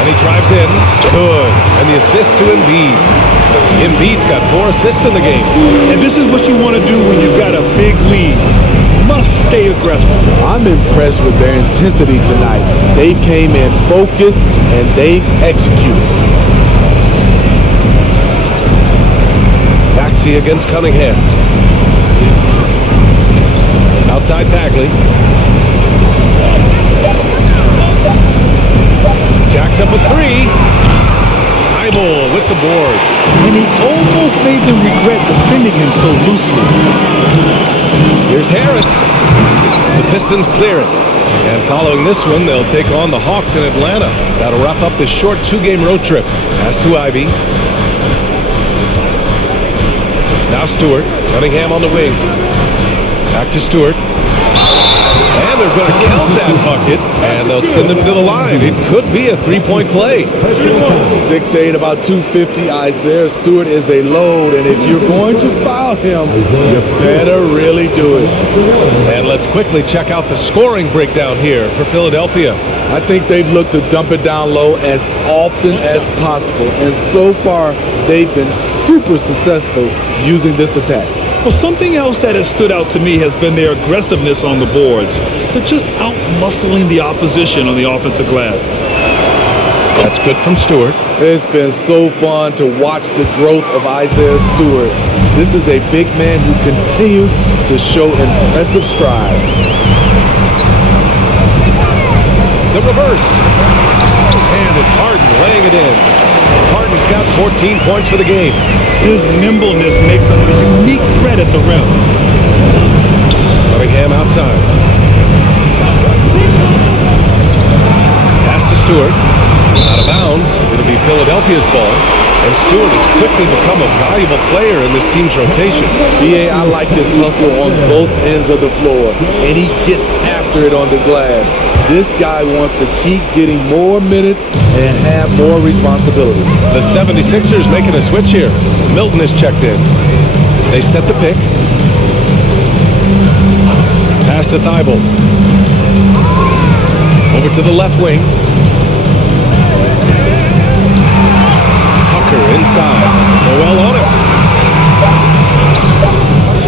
And he drives in. Good. And the assist to Embiid. Embiid's got 4 assists in the game. And this is what you want to do when you've got a big lead. Must stay aggressive. I'm impressed with their intensity tonight. They came in focused and they executed. Maxey against Cunningham. Outside Bagley. Jacks up a 3. Heimel with the board. And he almost made them regret defending him so loosely. Here's Harris. The Pistons clear it. And following this one, they'll take on the Hawks in Atlanta. That'll wrap up this short 2-game road trip. Pass to Ivy. Now Stewart. Cunningham on the wing. Back to Stewart. And they're going to count that bucket, and they'll send them to the line. It could be a 3-point play. 6'8", about 250. Isaiah Stewart is a load, and if you're going to foul him, you better really do it. And let's quickly check out the scoring breakdown here for Philadelphia. I think they've looked to dump it down low as often as possible, and so far they've been super successful using this attack. Well, something else that has stood out to me has been their aggressiveness on the boards. They're just out-muscling the opposition on the offensive glass. That's good from Stewart. It's been so fun to watch the growth of Isaiah Stewart. This is a big man who continues to show impressive strides. The reverse. And it's Harden laying it in. Harden's got 14 points for the game. His nimbleness makes him a unique threat at the rim. Cunningham outside. Pass to Stewart. Out of bounds. It'll be Philadelphia's ball. And Stewart has quickly become a valuable player in this team's rotation. B.A., I like his hustle on both ends of the floor, and he gets after it on the glass. This guy wants to keep getting more minutes and have more responsibility. The 76ers making a switch here. Milton is checked in. They set the pick. Pass to Thibault. Over to the left wing. Tucker inside. Noel on it.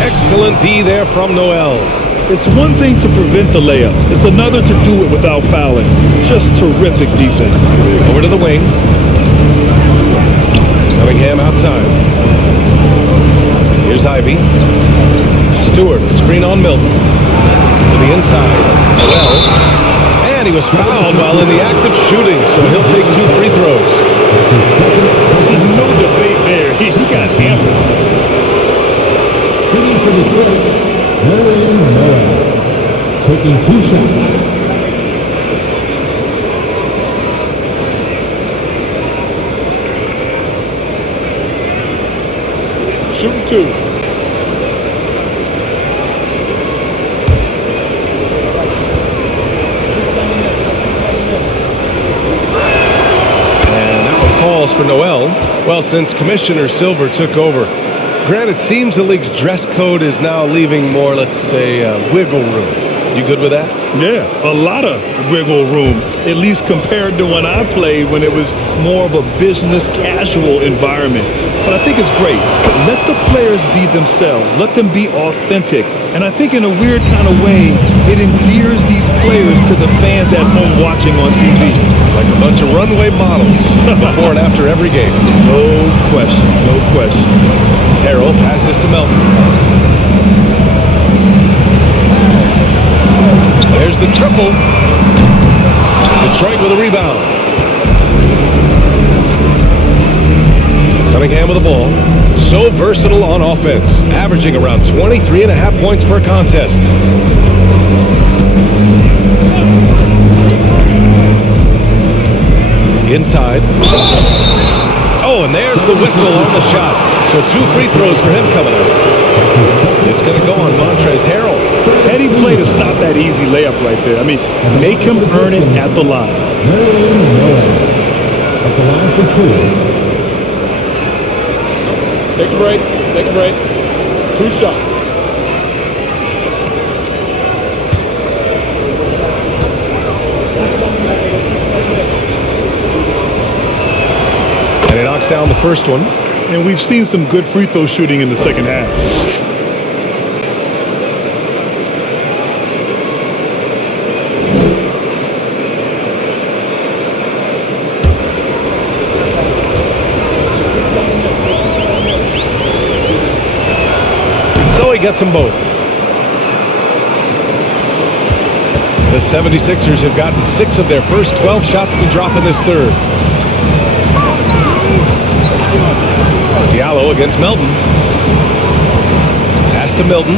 Excellent D there from Noel. It's one thing to prevent the layup. It's another to do it without fouling. Just terrific defense. Over to the wing. Cunningham outside. Here's Ivy. Stewart, screen on Milton. To the inside. Noel. And he was fouled while in the act of shooting, so he'll take 2 free throws. There's no debate there. He got hammered. Shooting for Detroit, Noel. Taking 2 shots. Shooting 2. Falls for Noel. Well, since Commissioner Silver took over, Grant, it seems the league's dress code is now leaving more, let's say, wiggle room. You good with that? Yeah, a lot of wiggle room, at least compared to when I played, when it was more of a business casual environment. But I think it's great. Let the players be themselves. Let them be authentic. And I think in a weird kind of way, it endears these players to the fans at home watching on TV. Like a bunch of runway models before and after every game. No question, no question. Harrell passes to Melton. There's the triple. Detroit with a rebound. Cunningham with the ball. So versatile on offense, averaging around 23.5 points per contest. Inside. Oh, and there's the whistle on the shot. So 2 free throws for him coming up. It's going to go on Montrezl Harrell. Heady play to stop that easy layup right there. I mean, make him earn it at the line. At the line for 2. Take a break. Take a break. 2 shots. And he knocks down the first one. And we've seen some good free throw shooting in the second half. So he gets them both. The 76ers have gotten 6 of their first 12 shots to drop in this third. Diallo against Melton. Pass to Milton.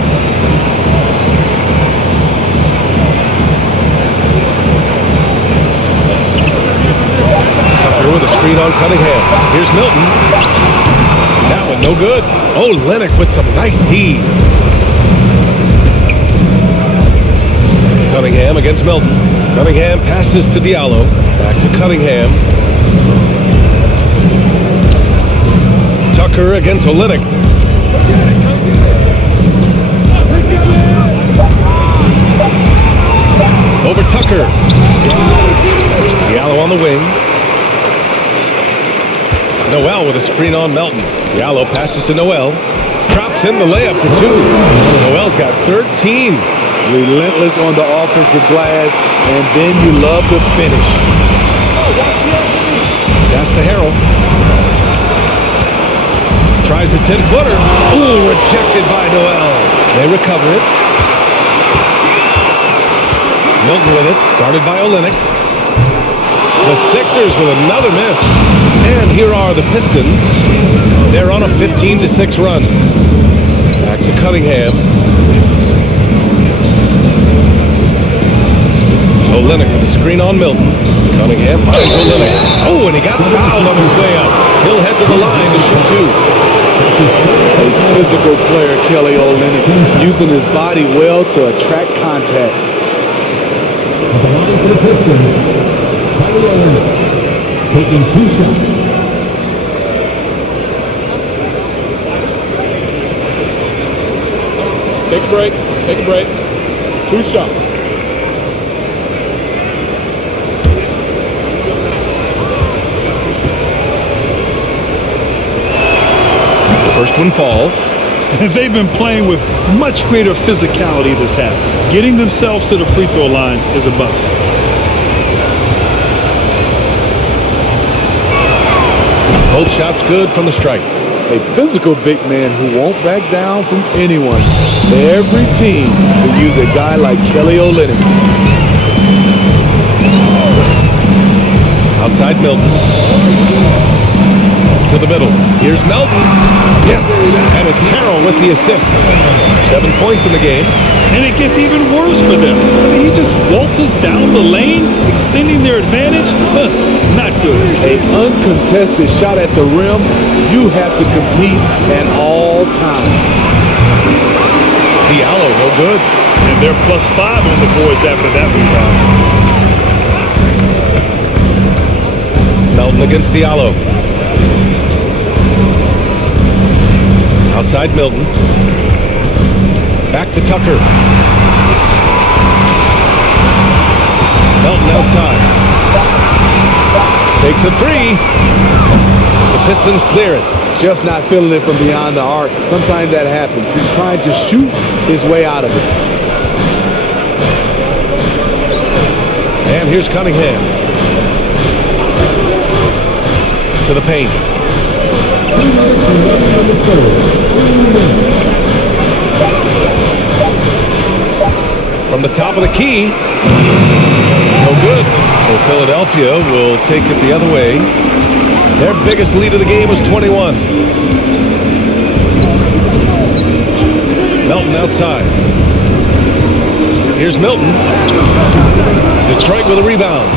Tucker with a screen on Cunningham. Here's Milton. That one no good. Oh, Lennox with some nice D. Cunningham against Milton. Cunningham passes to Diallo. Back to Cunningham. Tucker against Olynyk. Over Tucker. Diallo on the wing. Noel with a screen on Melton. Diallo passes to Noel. Drops in the layup for 2. Noel's got 13. Relentless on the offensive glass, and then you love the finish. Pass to Harrell. Tries a 10-footer. Ooh, rejected by Noel. They recover it. Milton with it, guarded by Olynyk. The Sixers with another miss. And here are the Pistons. They're on a 15-6 run. Back to Cunningham. Olynyk with the screen on Milton. Cunningham finds Olynyk. Oh, and he got fouled on his way up. He'll head to the line to shoot two. A physical player, Kelly Olynyk, using his body well to attract contact. At the line for the Pistons, Kelly Olynyk, taking 2 shots. Take a break. Take a break. 2 shots. First one falls. And they've been playing with much greater physicality this half. Getting themselves to the free throw line is a bust. Both shots good from the stripe. A physical big man who won't back down from anyone. Every team will use a guy like Kelly Olynyk. Outside Milton. To the middle. Here's Melton. Yes, and it's Harrell with the assist. 7 points in the game. And it gets even worse for them. He just waltzes down the lane, extending their advantage. Not good. An uncontested shot at the rim, you have to compete at all times. Diallo, no good. And they're +5 on the boards after that rebound. Melton against Diallo. Outside Milton. Back to Tucker. Melton outside. Takes a 3. The Pistons clear it. Just not feeling it from beyond the arc. Sometimes that happens. He's trying to shoot his way out of it. And here's Cunningham. To the paint. From the top of the key. No good. So Philadelphia will take it the other way. Their biggest lead of the game was 21. Melton outside. Here's Milton. Detroit with a rebound.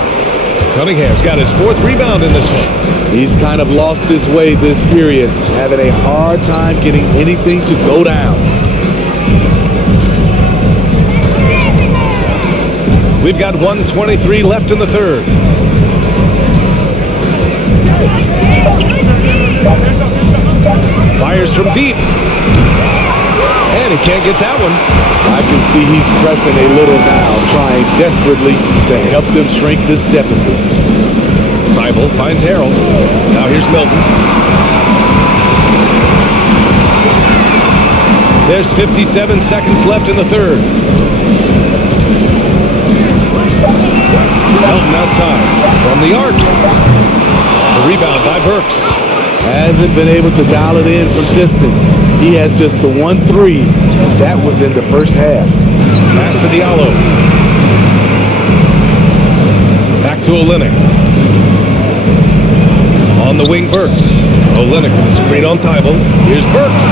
Cunningham's got his 4th rebound in this one. He's kind of lost his way this period, having a hard time getting anything to go down. We've got 1:23 left in the third. Fires from deep. And he can't get that one. I can see he's pressing a little now, trying desperately to help them shrink this deficit. Thibault finds Harrell. Now here's Milton. There's 57 seconds left in the third. Milton outside from the arc. The rebound by Burks. Hasn't been able to dial it in from distance. He has just the 1-3, and that was in the first half. Pass to Diallo. Back to Olynyk. On the wing, Burks. Olynyk with a screen on Thibault. Here's Burks.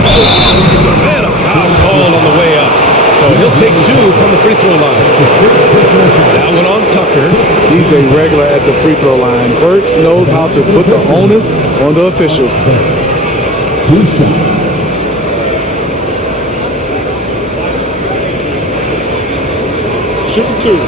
And a foul called on the way up. So he'll take 2 from the free throw line. That one on Tucker. He's a regular at the free throw line. Burks knows how to put the onus on the officials. 2 shots. Shoot 2.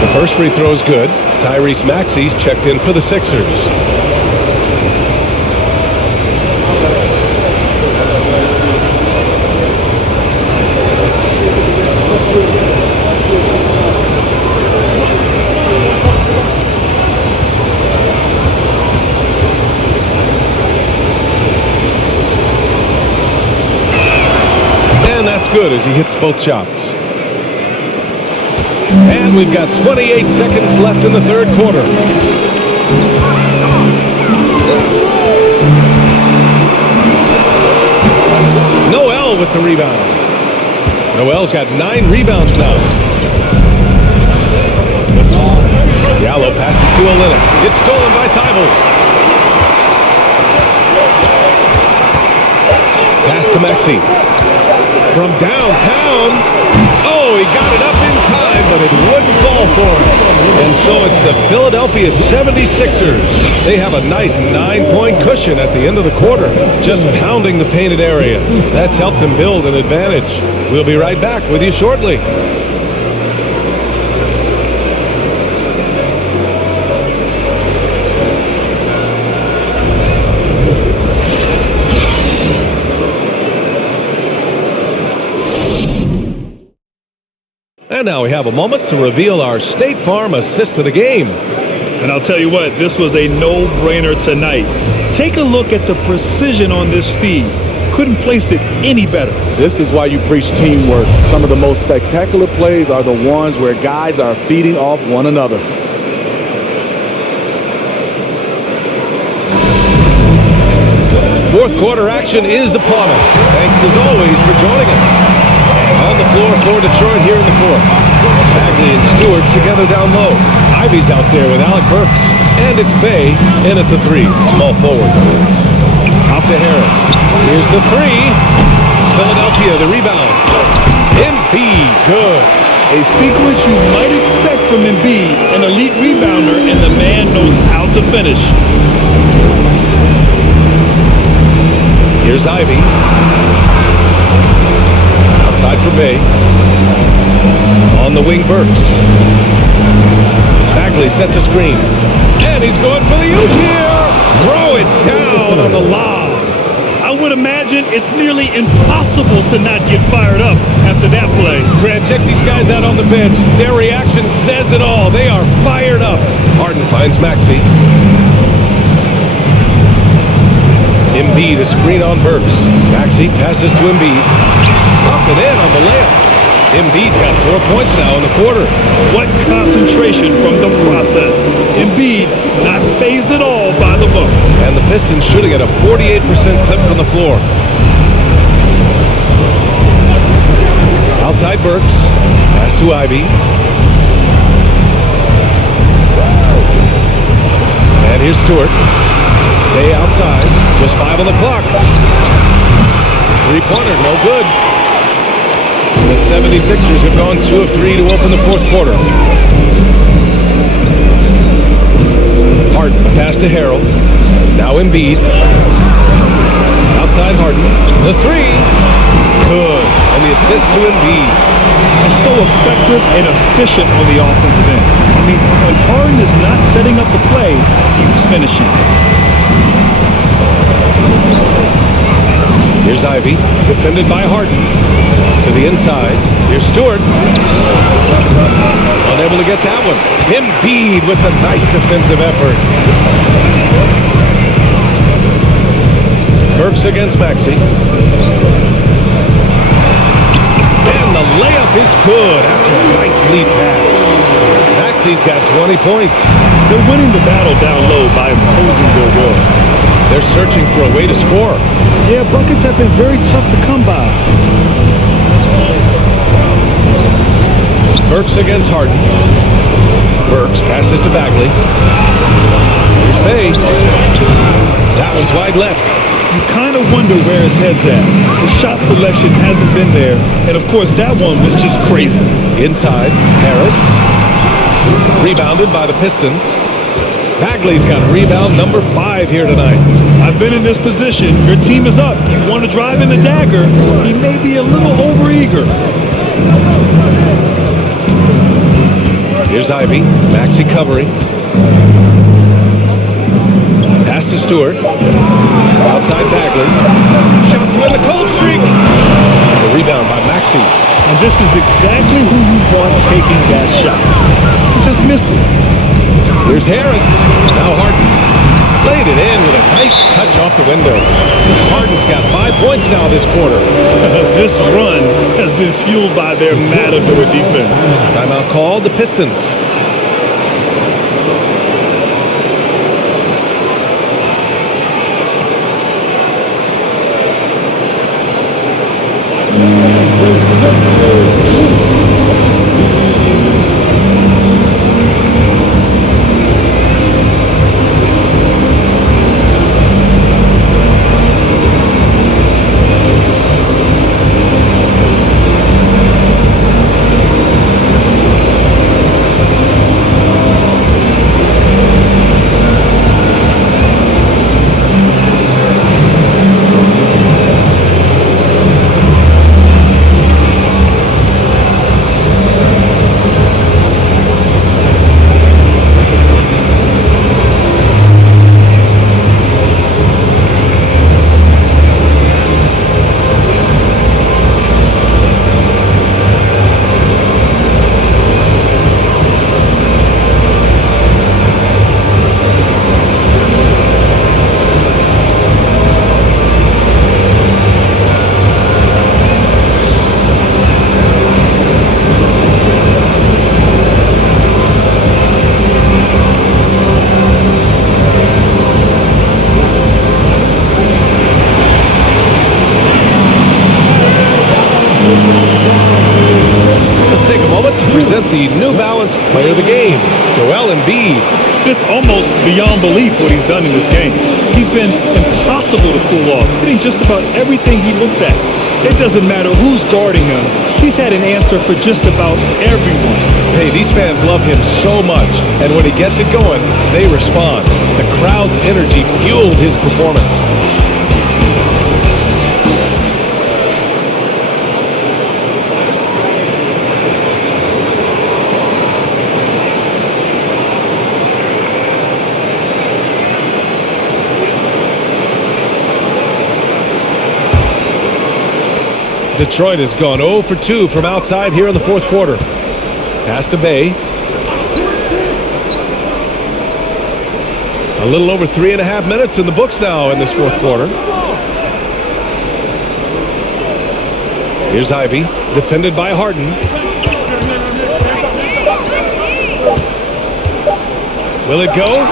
The first free throw is good. Tyrese Maxey's checked in for the Sixers. And that's good as he hits both shots. And we've got 28 seconds left in the third quarter. Noel with the rebound. Noel's got 9 rebounds now. Gallo passes to Olynyk. It's stolen by Thibault. Pass to Maxey. From downtown. Oh, he got it up in time, but it wouldn't fall for him. And so it's the Philadelphia 76ers. They have a nice 9-point cushion at the end of the quarter, just pounding the painted area. That's helped them build an advantage. We'll be right back with you shortly. And now we have a moment to reveal our State Farm assist of the game. And I'll tell you what, this was a no-brainer tonight. Take a look at the precision on this feed. Couldn't place it any better. This is why you preach teamwork. Some of the most spectacular plays are the ones where guys are feeding off one another. Fourth quarter action is upon us. Thanks as always for joining us. On the floor for Detroit here in the fourth. Bagley and Stewart together down low. Ivy's out there with Alec Burks. And it's Bay in at the 3, small forward. Out to Harris. Here's the 3. Philadelphia, the rebound. Embiid, good. A sequence you might expect from Embiid, an elite rebounder, and the man knows how to finish. Here's Ivy. Outside for Bay. On the wing, Burks. Bagley sets a screen. And he's going for the oop here. Throw it down on the lob. I would imagine it's nearly impossible to not get fired up after that play. Grant, check these guys out on the bench. Their reaction says it all. They are fired up. Harden finds Maxey. Embiid, a screen on Burks. Maxey passes to Embiid. Up and in on the layup. Embiid's got 4 points now in the quarter. What concentration from the process. Embiid not phased at all by the book. And the Pistons shooting at a 48% clip from the floor. Outside Burks. Pass to Ivy. And here's Stewart. Day outside. Just 5 on the clock. Three-pointer, no good. The 76ers have gone 2 of 3 to open the fourth quarter. Harden, pass to Harrell. Now Embiid. Outside Harden. The 3. Good. And the assist to Embiid. Are so effective and efficient on the offensive end. I mean, when Harden is not setting up the play, he's finishing. Here's Ivy, defended by Harden. To the inside. Here's Stewart. Unable to get that one. Embiid with the nice defensive effort. Burks against Maxey. And the layup is good after a nice lead pass. Maxey's got 20 points. They're winning the battle down low by imposing their will. They're searching for a way to score. Yeah, buckets have been very tough to come by. Burks against Harden. Burks passes to Bagley. Here's Bay. That one's wide left. You kind of wonder where his head's at. The shot selection hasn't been there. And of course, that one was just crazy. Inside, Harris. Rebounded by the Pistons. Bagley's got rebound number 5 here tonight. I've been in this position. Your team is up. You want to drive in the dagger. He may be a little overeager. Here's Ivy. Maxey covering. Pass to Stewart. Outside Bagley. Shot to end the cold streak. The rebound by Maxey. And this is exactly who you want taking that shot. He just missed it. Here's Harris. Now Harden. Played it in with a nice touch off the window. Harden's got 5 points now this quarter. This run been fueled by their matador defense. Timeout called, the Pistons. The New Balance Player of the Game, Joel Embiid. It's almost beyond belief what he's done in this game. He's been impossible to pull off, hitting just about everything he looks at. It doesn't matter who's guarding him. He's had an answer for just about everyone. Hey, these fans love him so much, and when he gets it going, they respond. The crowd's energy fueled his performance. Detroit has gone 0 for 2 from outside here in the fourth quarter. Pass to Bay. A little over 3.5 minutes in the books now in this fourth quarter. Here's Ivy, defended by Harden. Will it go?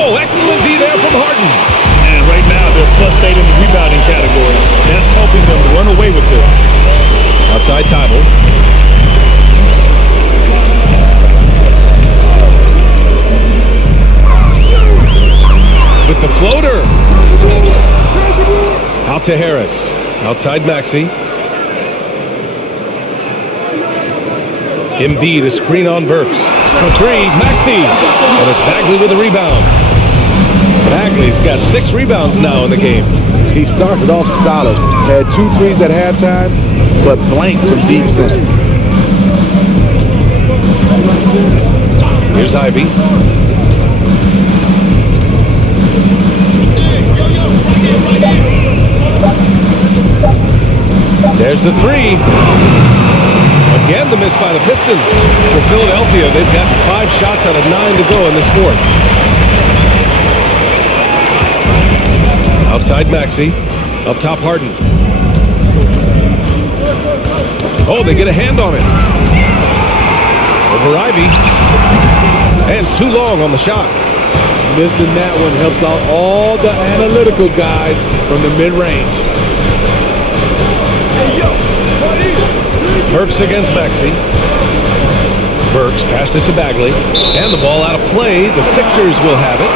Oh, excellent D there from Harden. And right now, they're +8 in the rebounding category. That's helping them run away with this. Outside Tybalt. With the floater. Out to Harris. Outside Maxey. Embiid, a screen on Burks. For three, Maxey. And it's Bagley with the rebound. Bagley's got 6 rebounds now in the game. He started off solid, had 2 threes at halftime, but blanked from deep since. Here's Ivy. There's the 3. Again, the miss by the Pistons. For Philadelphia, they've gotten 5 shots out of 9 to go in this fourth. Outside Maxey. Up top Harden. Oh, they get a hand on it. Over Ivy. And too long on the shot. Missing that one helps out all the analytical guys from the mid-range. Burks against Maxey. Burks passes to Bagley. And the ball out of play. The Sixers will have it.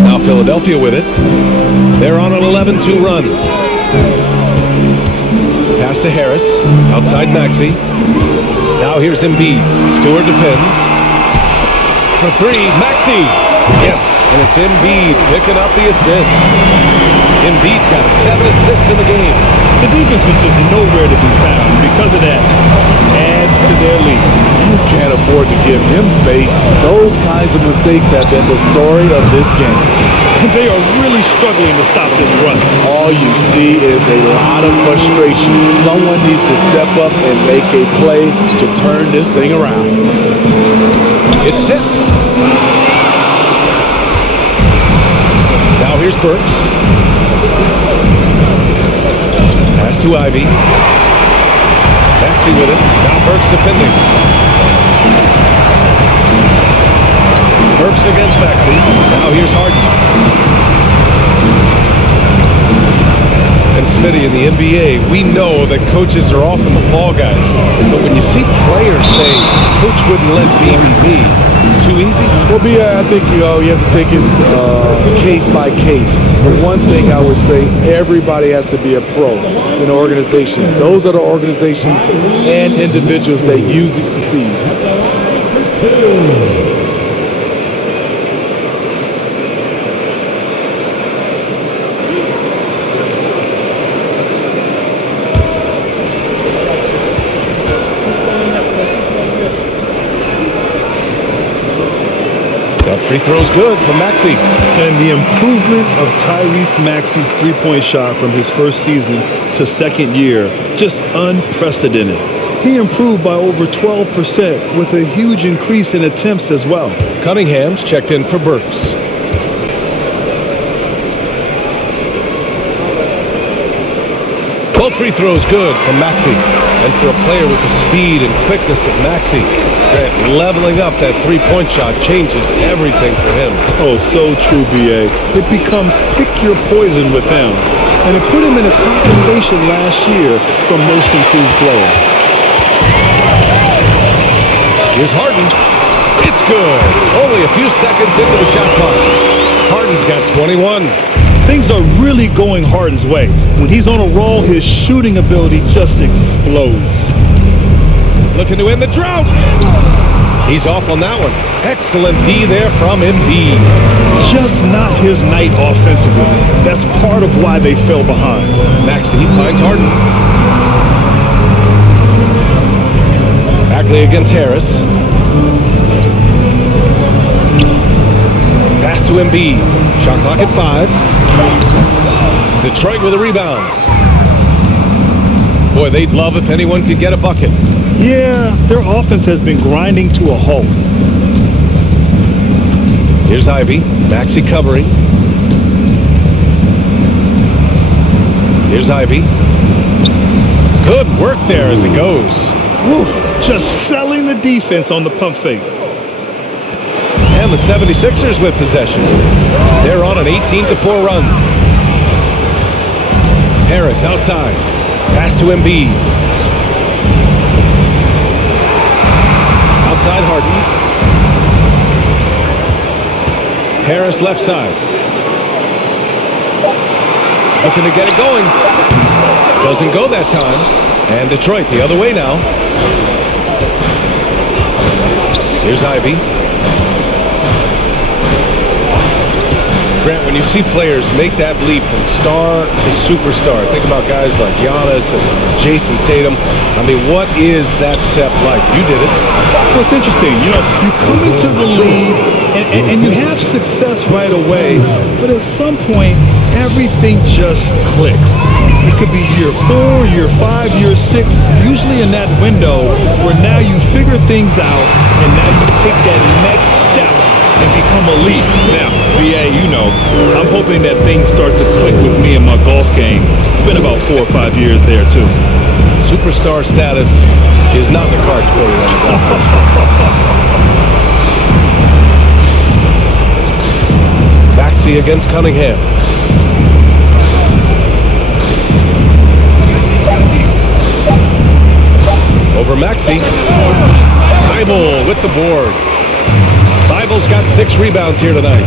Now Philadelphia with it. They're on an 11-2 run. Pass to Harris. Outside Maxey. Now here's Embiid. Stewart defends. For 3, Maxey. Yes, and it's Embiid picking up the assist. Embiid's got 7 assists in the game. The defense was just nowhere to be found. Because of that, adds to their lead. You can't afford to give him space. Those kinds of mistakes have been the story of this game. They are really struggling to stop this run. All you see is a lot of frustration. Someone needs to step up and make a play to turn this thing around. Burks. Pass to Ivy. Maxey with it. Now Burks defending. Burks against Maxey. Now here's Harden. And Smitty, in the NBA, we know that coaches are often the fall guys. But when you see players say, Coach wouldn't let me be me, too easy? Well, I think you have to take it case by case. The one thing I would say, everybody has to be a pro in an organization. Those are the organizations and individuals that usually succeed. Free throw's good from Maxey. And the improvement of Tyrese Maxey's three-point shot from his first season to second year, just unprecedented. He improved by over 12% with a huge increase in attempts as well. Cunningham's checked in for Burks. Both free throws good from Maxey. And for a player with the speed and quickness of Maxey, Grant, leveling up that three-point shot changes everything for him. Oh, so true, B.A. It becomes pick your poison with him. And it put him in a conversation last year for most improved player. Here's Harden. It's good. Only a few seconds into the shot clock. Harden's got 21. Things are really going Harden's way. When he's on a roll, his shooting ability just explodes. Looking to end the drought. He's off on that one. Excellent D there from Embiid. Just not his night offensively. That's part of why they fell behind. Maxey finds Harden. Bagley against Harris. Pass to Embiid. Shot clock at 5. Detroit with a rebound. Boy, they'd love if anyone could get a bucket. Yeah, their offense has been grinding to a halt. Here's Ivy. Maxey covering. Here's Ivy. Good work there as it goes. Woo, just selling the defense on the pump fake. And the 76ers with possession. They're on an 18-4 run. Harris outside. Pass to Embiid. Outside Harden. Harris left side. Looking to get it going. Doesn't go that time. And Detroit the other way now. Here's Ivy. Grant, when you see players make that leap from star to superstar, think about guys like Giannis and Jason Tatum. I mean, what is that step like? You did it. Well, it's interesting. You know, you come into the league and you have success right away, but at some point, everything just clicks. It could be year 4, year 5, year 6, usually in that window where now you figure things out and now you take that next step and become elite. Now, BA, you know, I'm hoping that things start to click with me in my golf game. It's been about 4 or 5 years there, too. Superstar status is not in the cards for you on the golf course. Maxey against Cunningham. Over Maxey. Thibault with the board. Thibault's got 6 rebounds here tonight.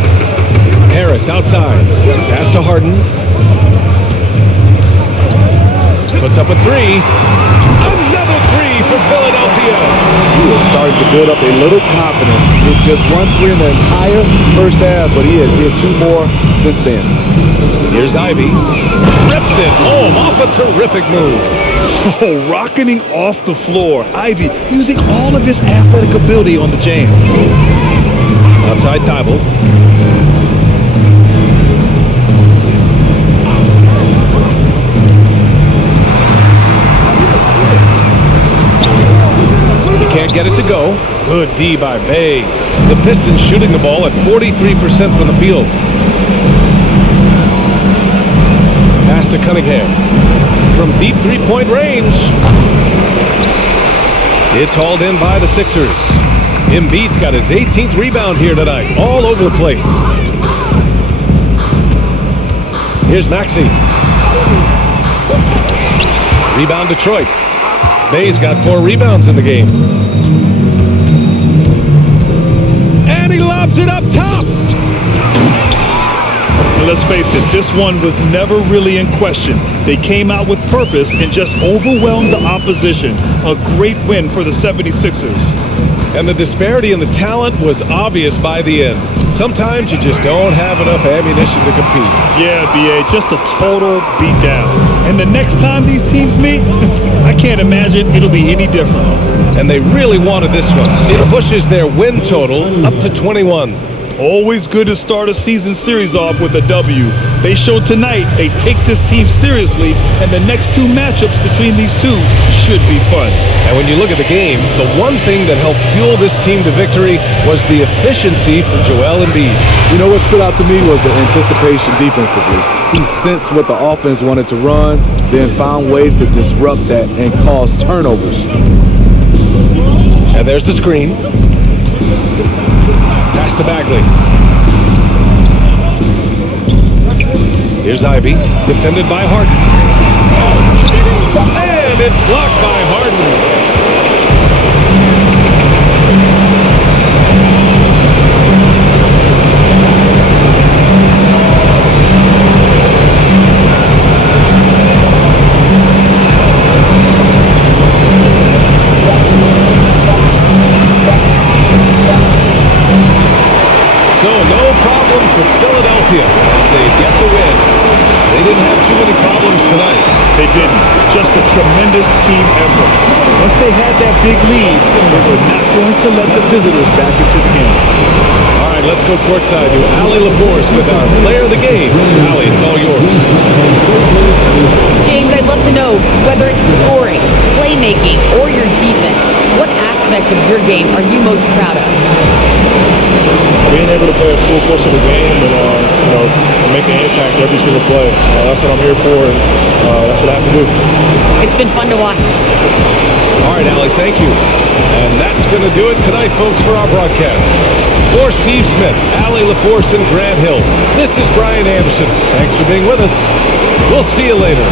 Harris outside. Pass to Harden. Puts up a 3. Another 3 for Philadelphia. He is starting to build up a little confidence with just 1 3 in the entire first half, but he has hit 2 more since then. Here's Ivy. Rips it home off a terrific move. Oh, rocketing off the floor. Ivy using all of his athletic ability on the jam. Outside Thibault. He can't get it to go. Good D by Bay. The Pistons shooting the ball at 43% from the field. to Cunningham. From deep three-point range. It's hauled in by the Sixers. Embiid's got his 18th rebound here tonight, all over the place. Here's Maxey. Rebound Detroit. Bay's got 4 rebounds in the game. And he lobs it up top. And let's face it, this one was never really in question. They came out with purpose and just overwhelmed the opposition. A great win for the 76ers. And the disparity in the talent was obvious by the end. Sometimes you just don't have enough ammunition to compete. Yeah, BA, just a total beatdown. And the next time these teams meet, I can't imagine it'll be any different. And they really wanted this one. It pushes their win total up to 21. Always good to start a season series off with a W. They showed tonight they take this team seriously, and the next 2 matchups between these two should be fun. And when you look at the game, the one thing that helped fuel this team to victory was the efficiency for Joel Embiid. You know what stood out to me was the anticipation defensively. He sensed what the offense wanted to run, then found ways to disrupt that and cause turnovers. And there's the screen. Pass to Bagley. Here's Ivy, defended by Harden. And it's blocked by Harden. So no problem for Philadelphia as they get the win. They didn't have too many problems tonight. They didn't. Just a tremendous team effort. Once they had that big lead, they were not going to let the visitors back into the game. All right, let's go courtside to Allie LaForce with our player of the game. Allie, it's all yours. James, I'd love to know whether it's scoring, playmaking, or your defense. What aspect of your game are you most proud of? Being able to play a full course of the game and make an impact every single play. That's what I'm here for, and that's what I have to do. It's been fun to watch. All right, Allie, thank you. And that's going to do it tonight, folks, for our broadcast. For Steve Smith, Allie LaForce, and Grant Hill, this is Brian Anderson. Thanks for being with us. We'll see you later.